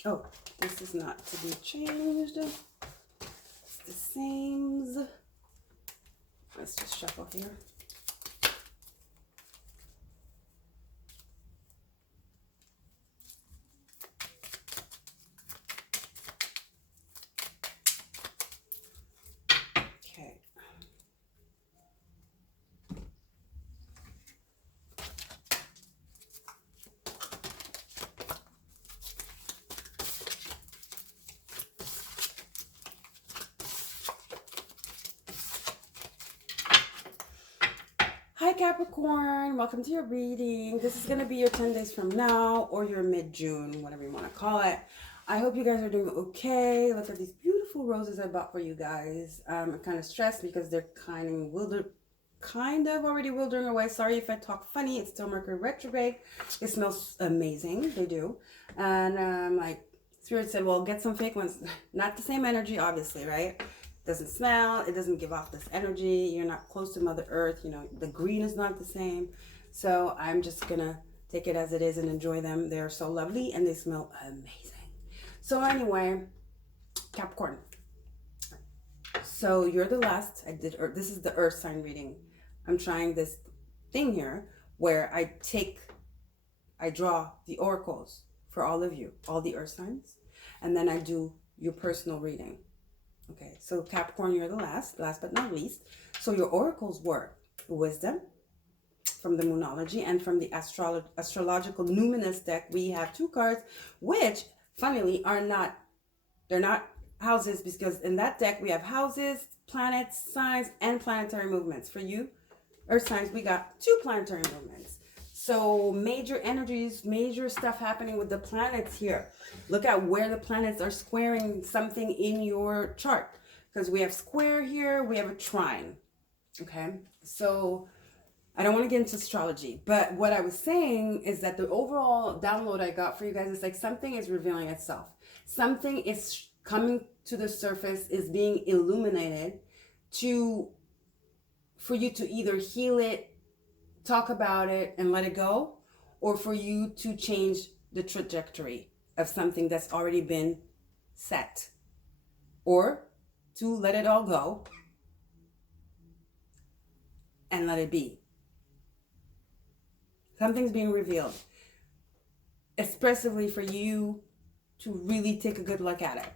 Oh, this is not to be changed. sames. Let's just shuffle here. Okay. Hi Capricorn, welcome to your reading. This is going to be your 10 days from now or your mid-June, whatever you want to call it. I hope you guys are doing okay. Look at these beautiful roses I bought for you guys. I'm kind of stressed because they're kind of already wildering away. Sorry if I talk funny. It's still Mercury retrograde. It smells amazing. They do. And like Spirit said, well, get some fake ones. Not the same energy, obviously, right? Doesn't smell, it doesn't give off this energy, you're not close to Mother Earth, you know, the green is not the same. So I'm just gonna take it as it is and enjoy them. They're so lovely and they smell amazing. So anyway, Capricorn, so you're the last. This is the earth sign reading. I'm trying this thing here where I draw the oracles for all of you, all the earth signs, and then I do your personal reading. Okay, so Capricorn, you're the last but not least. So your oracles were wisdom from the Moonology, and from the astrological numinous deck, we have 2 cards, which funnily they're not houses, because in that deck we have houses, planets, signs, and planetary movements. For you, earth signs, we got 2 planetary movements. So major energies, major stuff happening with the planets here. Look at where the planets are squaring something in your chart. Because we have square here, we have a trine. Okay, so I don't want to get into astrology, but what I was saying is that the overall download I got for you guys is like something is revealing itself. Something is coming to the surface, is being illuminated for you to either heal it, talk about it and let it go, or for you to change the trajectory of something that's already been set, or to let it all go and let it be. Something's being revealed expressively for you to really take a good look at it.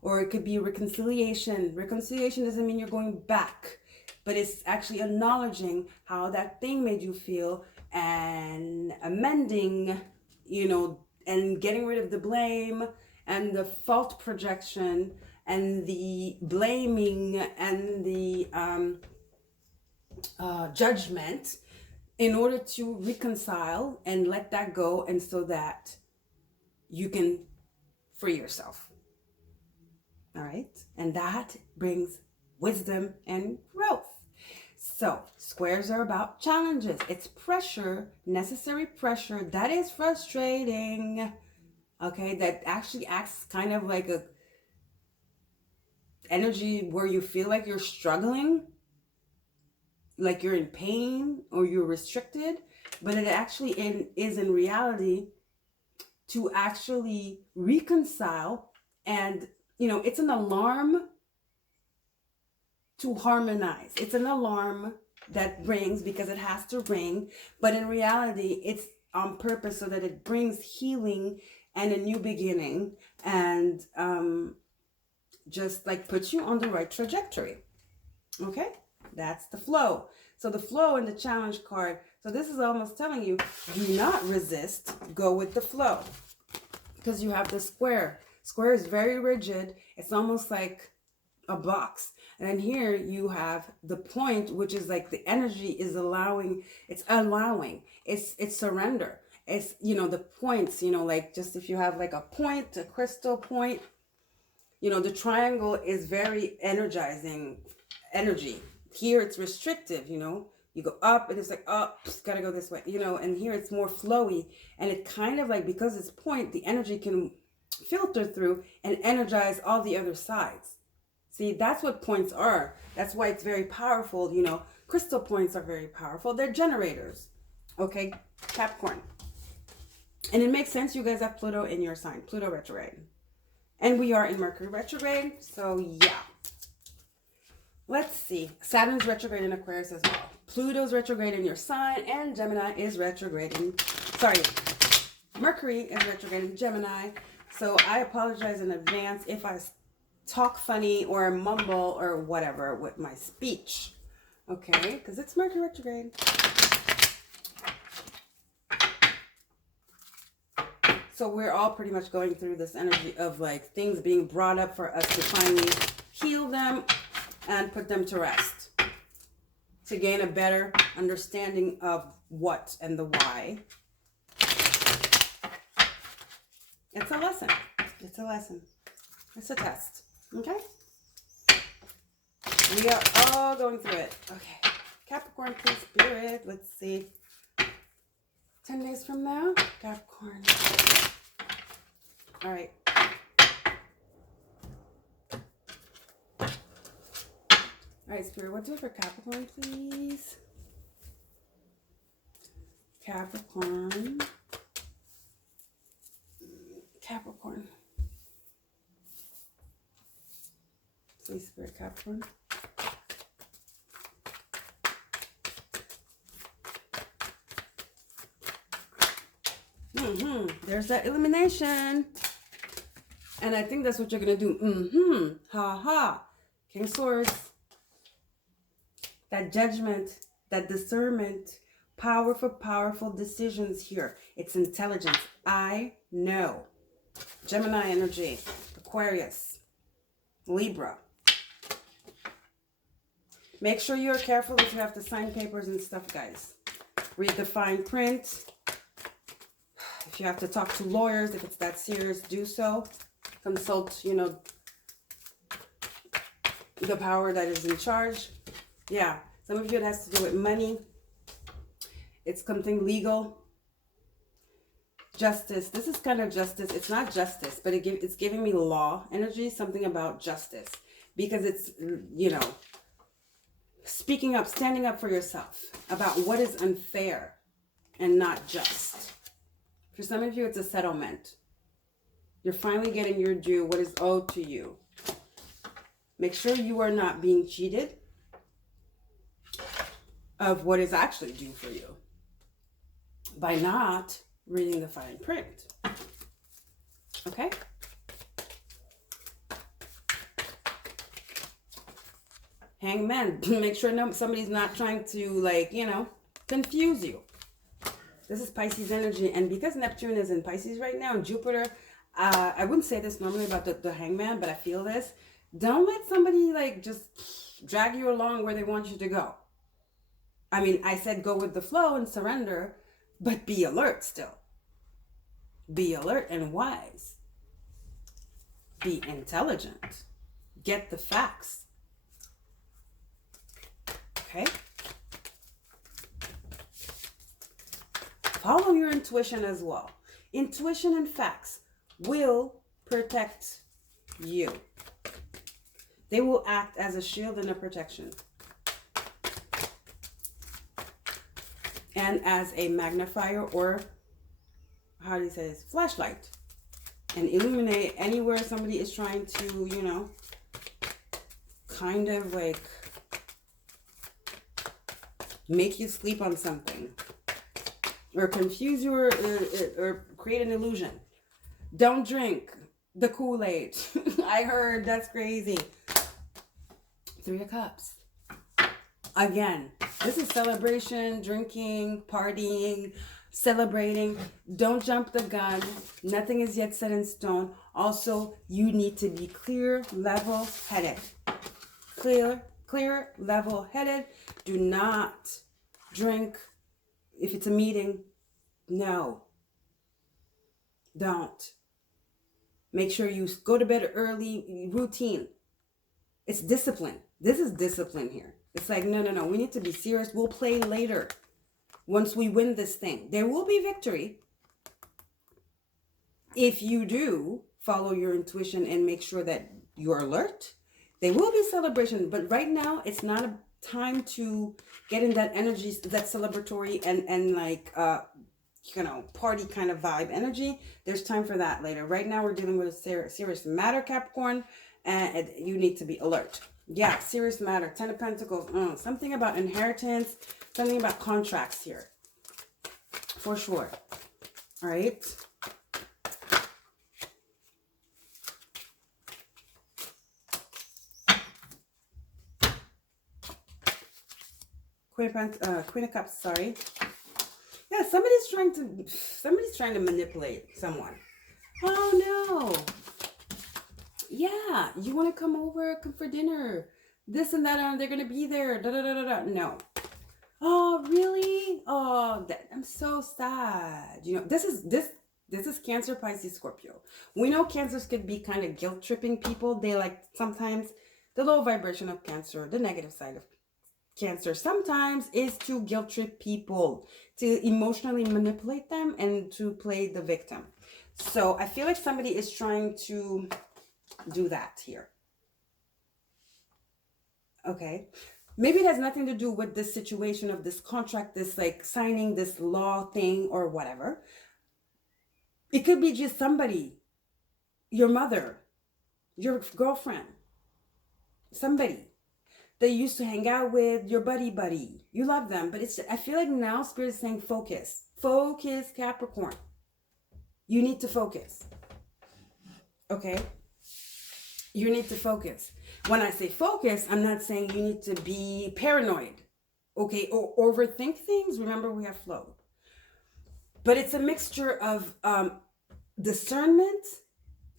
Or it could be reconciliation. Reconciliation doesn't mean you're going back, but it's actually acknowledging how that thing made you feel and amending, you know, and getting rid of the blame and the fault projection and the blaming and the judgment, in order to reconcile and let that go, and so that you can free yourself. All right, and that brings wisdom and growth. So squares are about challenges. It's pressure, necessary pressure that is frustrating. Okay, that actually acts kind of like a energy where you feel like you're struggling, like you're in pain or you're restricted, but it actually is in reality to actually reconcile. And you know, it's an alarm to harmonize. It's an alarm that rings because it has to ring, but in reality it's on purpose so that it brings healing and a new beginning, and just like puts you on the right trajectory. Okay, that's the flow. So the flow in the challenge card, so this is almost telling you, do not resist, go with the flow, because you have the square. Square is very rigid. It's almost like a box. And then here you have the point, which is like the energy is allowing, it's surrender. It's, you know, the points, you know, like just if you have like a point, a crystal point, you know, the triangle is very energizing energy. Here it's restrictive, you know, you go up and it's like, oh, gotta go this way, you know, and here it's more flowy, and it kind of like, because it's point, the energy can filter through and energize all the other sides. See, that's what points are. That's why it's very powerful. You know, crystal points are very powerful. They're generators. Okay, Capricorn. And it makes sense. You guys have Pluto in your sign, Pluto retrograde. And we are in Mercury retrograde. So yeah. Let's see. Saturn's retrograde in Aquarius as well. Pluto's retrograde in your sign, and Gemini is retrograding. Sorry, Mercury is retrograde in Gemini. So I apologize in advance if I talk funny or mumble or whatever with my speech. Okay, because it's Mercury retrograde. So we're all pretty much going through this energy of like things being brought up for us to finally heal them and put them to rest, to gain a better understanding of what and the why. It's a lesson. It's a lesson. It's a test. Okay? We are all going through it. Okay. Capricorn, please, Spirit. Let's see. 10 days from now, Capricorn. All right. All right, Spirit, what do it for Capricorn, please? Capricorn. Capricorn. Please, Spirit, Capricorn. There's that illumination. And I think that's what you're going to do. Ha ha. King of Swords. That judgment, that discernment, powerful decisions here. It's intelligence. I know. Gemini energy. Aquarius. Libra. Make sure you're careful if you have to sign papers and stuff, guys. Read the fine print. If you have to talk to lawyers, if it's that serious, do so. Consult, you know, the power that is in charge. Yeah, some of you it has to do with money. It's something legal. Justice. This is kind of justice. It's not justice, but it's giving me law energy, something about justice. Because it's, you know, speaking up, standing up for yourself about what is unfair and not just. For some of you, it's a settlement. You're finally getting your due, what is owed to you. Make sure you are not being cheated of what is actually due for you by not reading the fine print. Okay? Hangman, make sure somebody's not trying to, like, you know, confuse you. This is Pisces energy, and because Neptune is in Pisces right now, and Jupiter, I wouldn't say this normally about the hangman, but I feel this. Don't let somebody, like, just drag you along where they want you to go. I mean, I said go with the flow and surrender, but be alert still. Be alert and wise. Be intelligent. Get the facts. Okay? Follow your intuition as well. Intuition and facts will protect you. They will act as a shield and a protection. And as a magnifier, or how do you say this? Flashlight. And illuminate anywhere somebody is trying to, you know, kind of like make you sleep on something. Or confuse you, or create an illusion. Don't drink the Kool-Aid. I heard that's crazy. 3 of Cups. Again, this is celebration, drinking, partying, celebrating. Don't jump the gun. Nothing is yet set in stone. Also, you need to be clear, level-headed. Clear, level-headed. Do not drink. If it's a meeting, no. Don't. Make sure you go to bed early, routine. It's discipline. This is discipline here. It's like, no. We need to be serious. We'll play later. Once we win this thing. There will be victory. If you do follow your intuition and make sure that you're alert, there will be celebration. But right now, it's not a time to get in that energy, that celebratory and like, you know, party kind of vibe energy. There's time for that later. Right now, we're dealing with a serious matter, Capricorn, and you need to be alert. Yeah, serious matter. 10 of Pentacles. Something about inheritance. Something about contracts here. For sure. All right. Queen of Cups, sorry. Yeah, somebody's trying to manipulate someone. Oh no. Yeah, you want to come over, come for dinner. This and that, and they're gonna be there. Da da da da da. No. Oh, really? Oh, I'm so sad. You know, this is Cancer, Pisces, Scorpio. We know Cancers could be kind of guilt tripping people. They like sometimes the low vibration of Cancer, the negative side of Cancer sometimes is to guilt trip people, to emotionally manipulate them and to play the victim. So I feel like somebody is trying to do that here. Okay. Maybe it has nothing to do with this situation of this contract, this like signing this law thing or whatever. It could be just somebody, your mother, your girlfriend, somebody that you used to hang out with, your buddy. You love them, but I feel like now Spirit is saying focus. Focus, Capricorn. You need to focus. Okay? You need to focus. When I say focus, I'm not saying you need to be paranoid, okay, or overthink things. Remember, we have flow. But it's a mixture of discernment.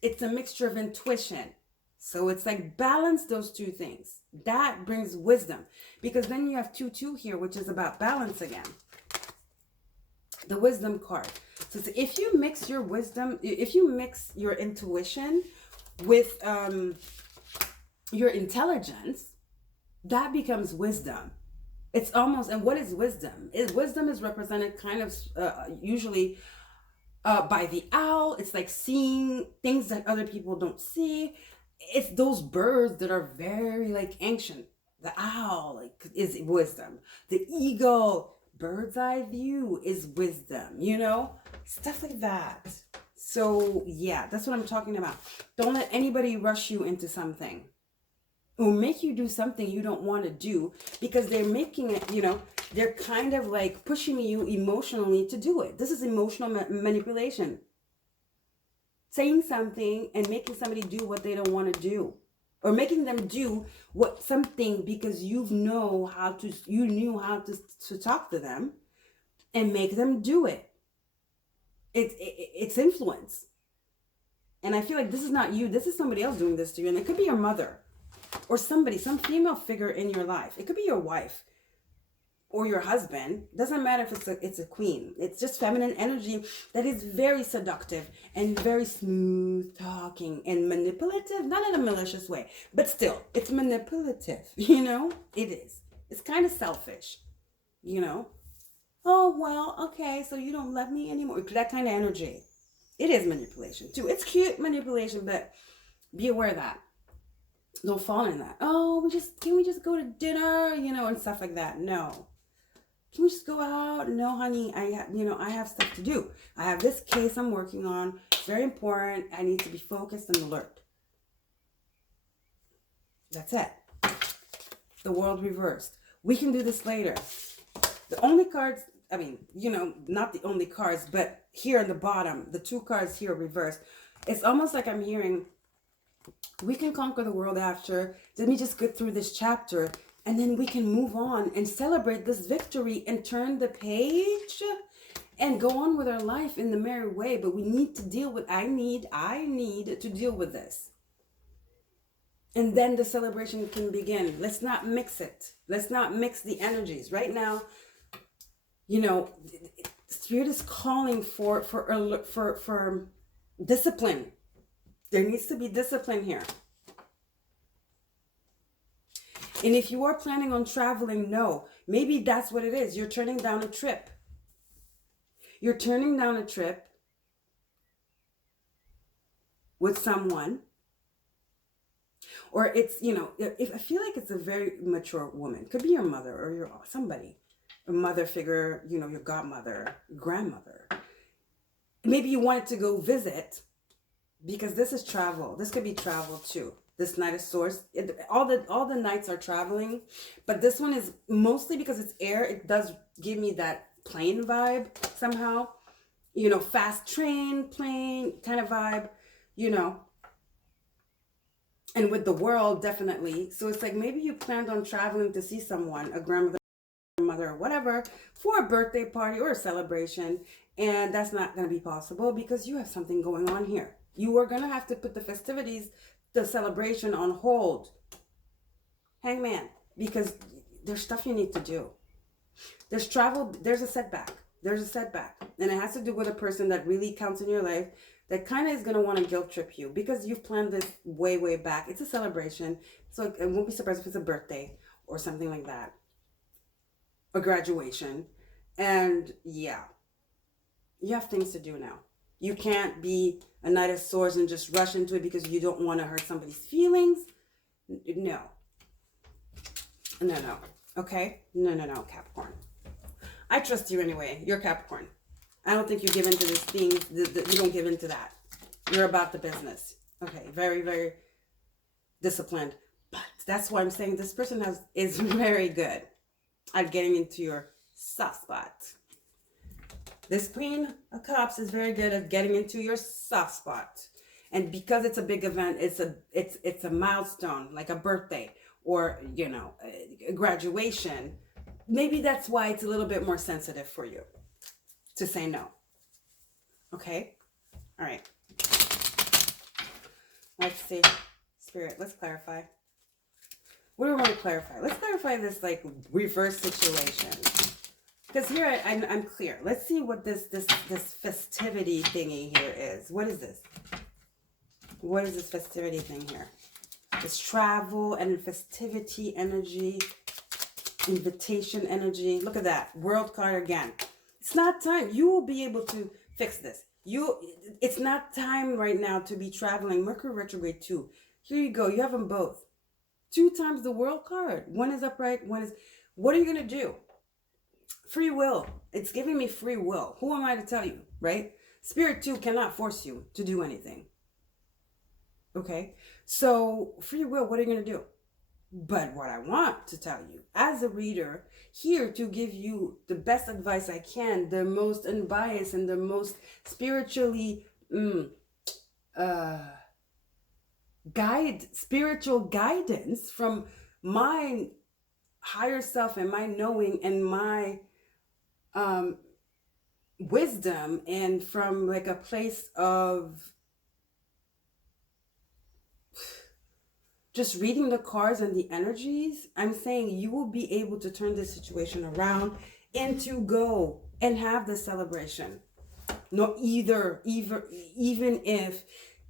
It's a mixture of intuition. So it's like balance those two things. That brings wisdom. Because then you have 2-2 here, which is about balance again. The wisdom card. So if you mix your wisdom, if you mix your intuition with your intelligence, that becomes wisdom. It's almost, and what is wisdom? Wisdom is represented kind of usually by the owl. It's like seeing things that other people don't see. It's those birds that are very like ancient. The owl like is wisdom. The eagle, bird's eye view is wisdom, you know? Stuff like that. So yeah, that's what I'm talking about. Don't let anybody rush you into something or make you do something you don't want to do because they're making it, you know, they're kind of like pushing you emotionally to do it. This is emotional manipulation. Saying something and making somebody do what they don't want to do, or making them do something because you knew how to talk to them and make them do it. It's influence. And I feel like this is not you. This is somebody else doing this to you. And it could be your mother or somebody, some female figure in your life. It could be your wife or your husband. Doesn't matter if it's a queen. It's just feminine energy that is very seductive and very smooth talking and manipulative. Not in a malicious way, but still, it's manipulative. You know, it is. It's kind of selfish, you know. Oh, well, okay, so you don't love me anymore. That kind of energy. It is manipulation, too. It's cute manipulation, but be aware of that. Don't fall in that. Oh, can we just go to dinner, you know, and stuff like that. No. Can we just go out? No, honey, I have stuff to do. I have this case I'm working on. It's very important. I need to be focused and alert. That's it. The world reversed. We can do this later. The only cards, I mean, you know, not the only cards, but here in the bottom, the 2 cards here reversed. It's almost like I'm hearing, we can conquer the world after. Let me just get through this chapter and then we can move on and celebrate this victory and turn the page and go on with our life in the merry way. But we need to deal with, I need to deal with this. And then the celebration can begin. Let's not mix it. Let's not mix the energies. Right now, you know, Spirit is calling for discipline. There needs to be discipline here. And if you are planning on traveling, no. Maybe that's what it is. You're turning down a trip. You're turning down a trip with someone. Or it's, you know, if I feel like it's a very mature woman. Could be your mother or somebody. A mother figure, you know, your godmother, grandmother. Maybe you wanted to go visit because this is travel. This could be travel too. This Knight of Swords. All the knights are traveling, but this one is mostly because it's air. It does give me that plane vibe somehow. You know, fast train, plane kind of vibe, you know. And with the world, definitely. So it's like maybe you planned on traveling to see someone, a grandmother, mother, or whatever, for a birthday party or a celebration. And that's not going to be possible because you have something going on here. You are going to have to put the festivities, the celebration on hold. Hangman, because there's stuff you need to do. There's travel, there's a setback. There's a setback. And it has to do with a person that really counts in your life that kind of is going to want to guilt trip you because you've planned this way, way back. It's a celebration. So I won't be surprised if it's a birthday or something like that. A graduation. And yeah, you have things to do now. You can't be a Knight of Swords and just rush into it because you don't want to hurt somebody's feelings. No. No. Okay? No, Capricorn. I trust you anyway. You're Capricorn. I don't think you give into this thing. You don't give into that. You're about the business. Okay, very, very disciplined. But that's why I'm saying this person is very good at getting into your soft spot. This Queen of Cups is very good at getting into your soft spot. And because it's a big event, it's a milestone, like a birthday or, you know, a graduation. Maybe that's why it's a little bit more sensitive for you to say no. Okay? All right. Let's see. Spirit, let's clarify. What do we want to clarify? Let's clarify this like reverse situation. Because here I'm clear. Let's see what this festivity thingy here is. What is this? What is this festivity thing here? This travel and festivity energy, invitation energy. Look at that. World card again. It's not time. You will be able to fix this. It's not time right now to be traveling. Mercury retrograde 2. Here you go. You have them both. 2 times the world card. One is upright. One is... What are you going to do? Free will. It's giving me free will. Who am I to tell you, right? Spirit 2 cannot force you to do anything. Okay? So, free will, what are you going to do? But what I want to tell you, as a reader, here to give you the best advice I can, the most unbiased and the most spiritually spiritual guidance from my higher self and my knowing and my wisdom, and from like a place of just reading the cards and the energies. I'm saying you will be able to turn this situation around and to go and have the celebration. No, even if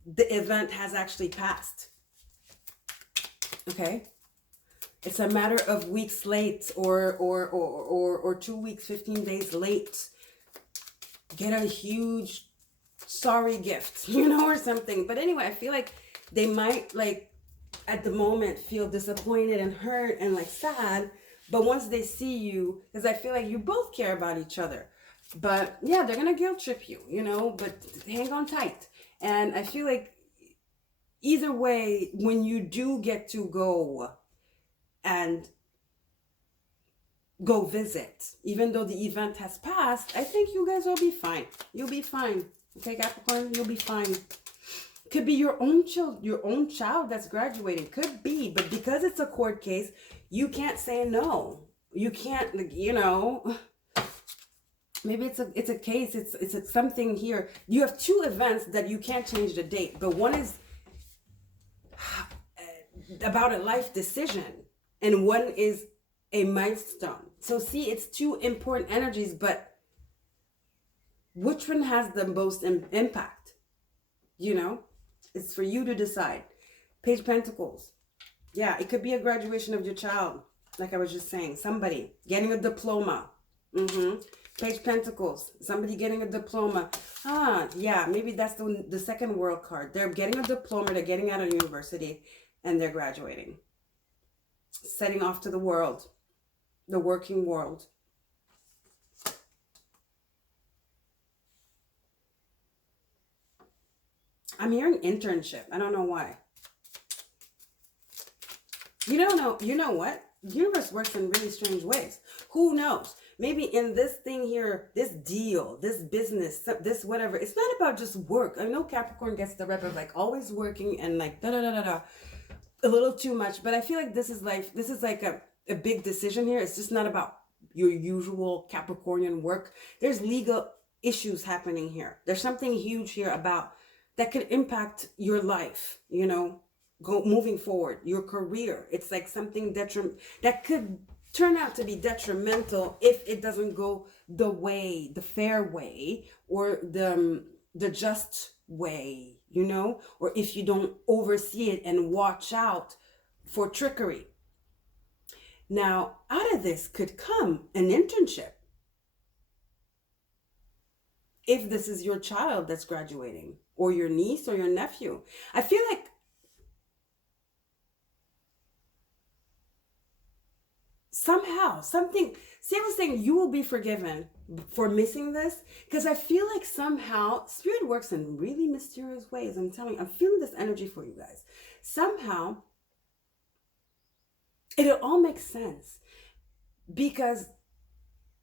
the event has actually passed. Okay? It's a matter of weeks late or 2 weeks, 15 days late. Get a huge sorry gift, you know, or something. But anyway, I feel like they might, like, at the moment feel disappointed and hurt and like sad. But once they see you, because I feel like you both care about each other. But yeah, they're going to guilt trip you, you know, but hang on tight. And I feel like either way, when you do get to go and go visit, even though the event has passed, I think you guys will be fine. You'll be fine. Okay, Capricorn, you'll be fine. Could be your own child that's graduating. Could be, but because it's a court case, you can't say no. You can't, you know. Maybe it's a case. It's something here. You have 2 events that you can't change the date, but one is about a life decision, and one is a milestone. So see, it's 2 important energies, but which one has the most impact? You know, it's for you to decide. Page Pentacles. Yeah, it could be a graduation of your child, like I was just saying. Somebody getting a diploma. Page Pentacles. Somebody getting a diploma. Yeah, maybe that's the second world card. They're getting a diploma. They're getting out of university, and they're graduating. Setting off to the world. The working world. I'm hearing internship. I don't know why. You don't know. You know what? The universe works in really strange ways. Who knows? Maybe in this thing here, this deal, this business, this whatever, it's not about just work. I know Capricorn gets the rep of like always working and like da da da da da, a little too much. But I feel like this is life. This is like a big decision here. It's just not about your usual Capricornian work. There's legal issues happening here. There's something huge here about that could impact your life, you know, moving forward, your career. It's like something that could turn out to be detrimental if it doesn't go the way, the fair way, or the just way, you know, or if you don't oversee it and watch out for trickery. Now, out of this could come an internship. If this is your child that's graduating, or your niece or your nephew, I feel like somehow something, see, I was saying you will be forgiven for missing this, because I feel like somehow spirit works in really mysterious ways. I'm telling you, I'm feeling this energy for you guys. Somehow it'll all make sense, because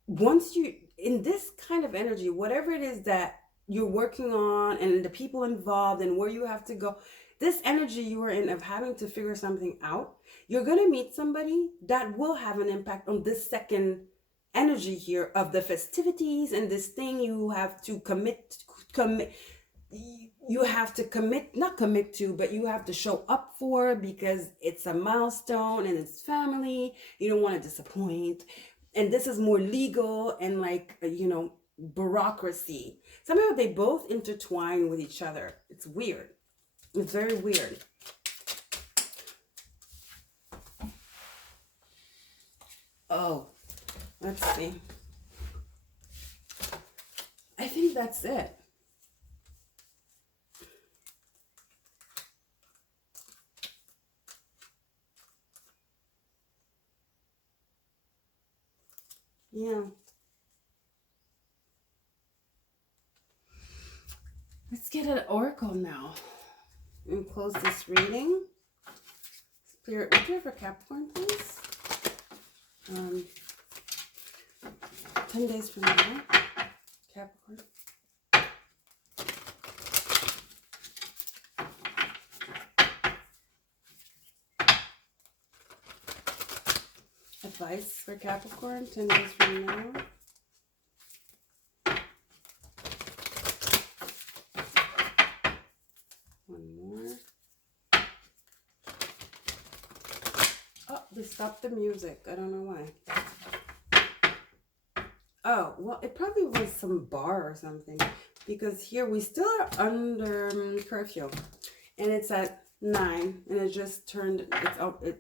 once you in this kind of energy, whatever it is that you're working on and the people involved and where you have to go, this energy you are in of having to figure something out, you're going to meet somebody that will have an impact on this second energy here of the festivities and this thing you have to commit, you have to commit, not commit to, but you have to show up for, because it's a milestone and it's family. You don't want to disappoint. And this is more legal and like, you know, bureaucracy. Somehow they both intertwine with each other. It's weird. It's very weird. Oh, let's see. I think that's it. Yeah. Let's get an oracle now and close this reading. Spirit, would you for Capricorn, please? 10 days from now, Capricorn. Advice for Capricorn, 10 days from now. One more. Oh, they stopped the music. I don't know why. Oh, well, it probably was some bar or something, because here we still are under curfew, and it's at 9, and it just turned,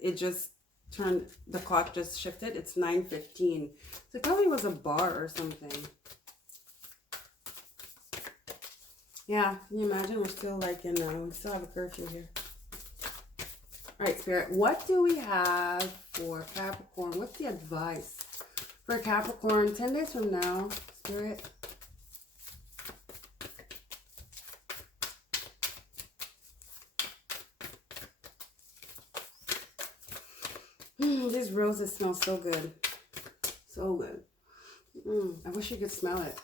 it just turned, the clock just shifted. It's 9:15. So it probably was a bar or something. Yeah, can you imagine? We're still like in, we still have a curfew here. All right, Spirit, what do we have for Capricorn? What's the advice for Capricorn 10 days from now, Spirit? These roses smell so good. So good. I wish you could smell it.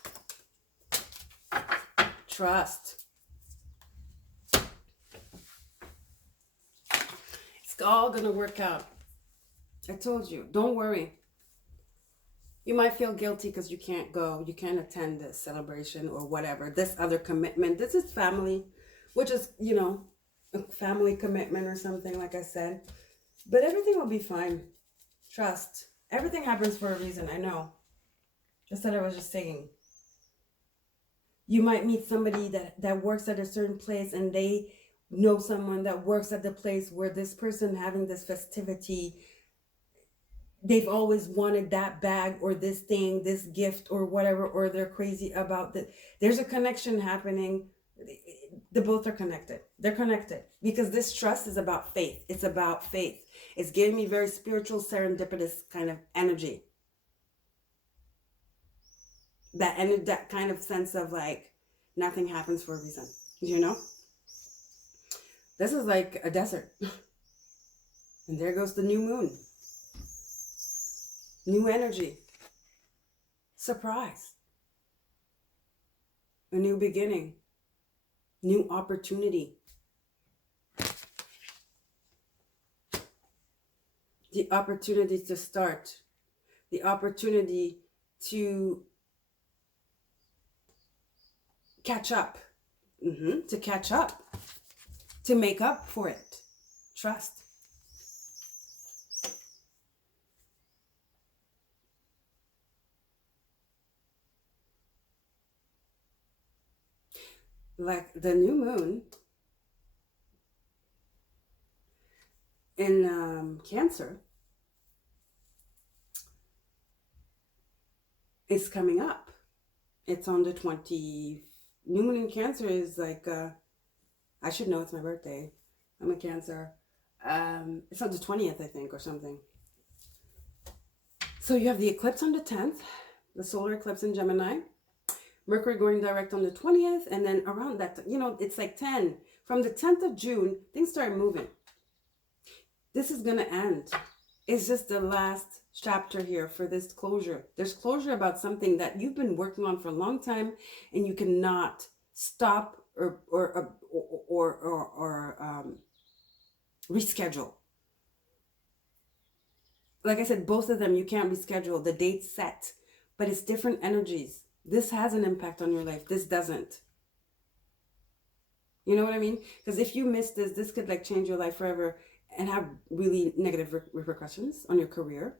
Trust. It's all gonna work out. I told you, don't worry. You might feel guilty because you can't go, you can't attend this celebration or whatever, this other commitment. This is family, which is, you know, a family commitment or something, like I said. But everything will be fine. Trust. Everything happens for a reason, I know. Just that I was just saying. You might meet somebody that works at a certain place, and they know someone that works at the place where this person having this festivity, they've always wanted that bag or this thing, this gift or whatever, or they're crazy about that. There's a connection happening. The both are connected. They're connected because this trust is about faith. It's about faith. It's giving me very spiritual, serendipitous kind of energy. That kind of sense of like nothing happens for a reason, you know? This is like a desert. And there goes the new moon. New energy. Surprise. A new beginning. New opportunity. The opportunity to start. The opportunity to catch up. To catch up. To make up for it. Trust. Like the new moon in Cancer is coming up. It's on the 20th. New moon in Cancer is like, I should know, it's my birthday. I'm a Cancer. It's on the 20th, I think, or something. So you have the eclipse on the 10th, the solar eclipse in Gemini. Mercury going direct on the 20th, and then around that, you know, it's like 10. From the 10th of June, things start moving. This is going to end. It's just the last chapter here for this closure. There's closure about something that you've been working on for a long time, and you cannot stop or reschedule. Like I said, both of them, you can't reschedule. The date's set, but it's different energies. This has an impact on your life. This doesn't. You know what I mean? Because if you miss this, this could like change your life forever and have really negative repercussions on your career.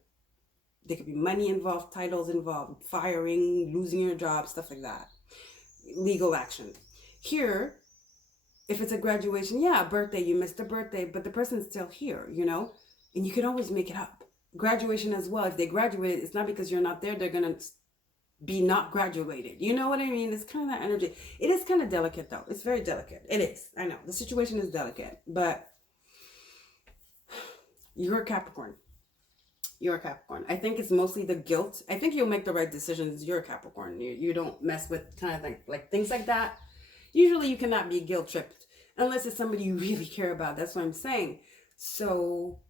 There could be money involved, titles involved, firing, losing your job, stuff like that. Legal action. Here, if it's a graduation, yeah, a birthday, you missed a birthday, but the person's still here, you know? And you can always make it up. Graduation as well. If they graduate, it's not because you're not there, they're going to be not graduated. You know what I mean? It's kind of that energy. It is kind of delicate though. It's very delicate. It is. I know. The situation is delicate, but you're a Capricorn. You're a Capricorn. I think it's mostly the guilt. I think you'll make the right decisions. You're a Capricorn. You don't mess with kind of like things like that. Usually you cannot be guilt tripped unless it's somebody you really care about. That's what I'm saying. So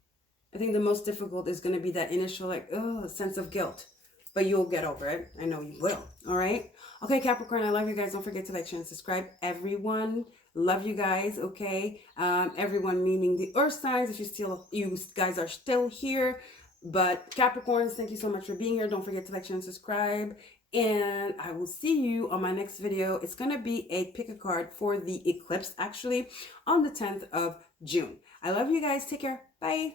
I think the most difficult is going to be that initial sense of guilt. But you'll get over it. I know you will. All right. Okay, Capricorn, I love you guys. Don't forget to like, share, and subscribe. Everyone, love you guys. Okay. Everyone meaning the earth signs. If you guys are still here. But Capricorns, thank you so much for being here. Don't forget to like, share, and subscribe. And I will see you on my next video. It's going to be a pick a card for the eclipse, actually, on the 10th of June. I love you guys. Take care. Bye.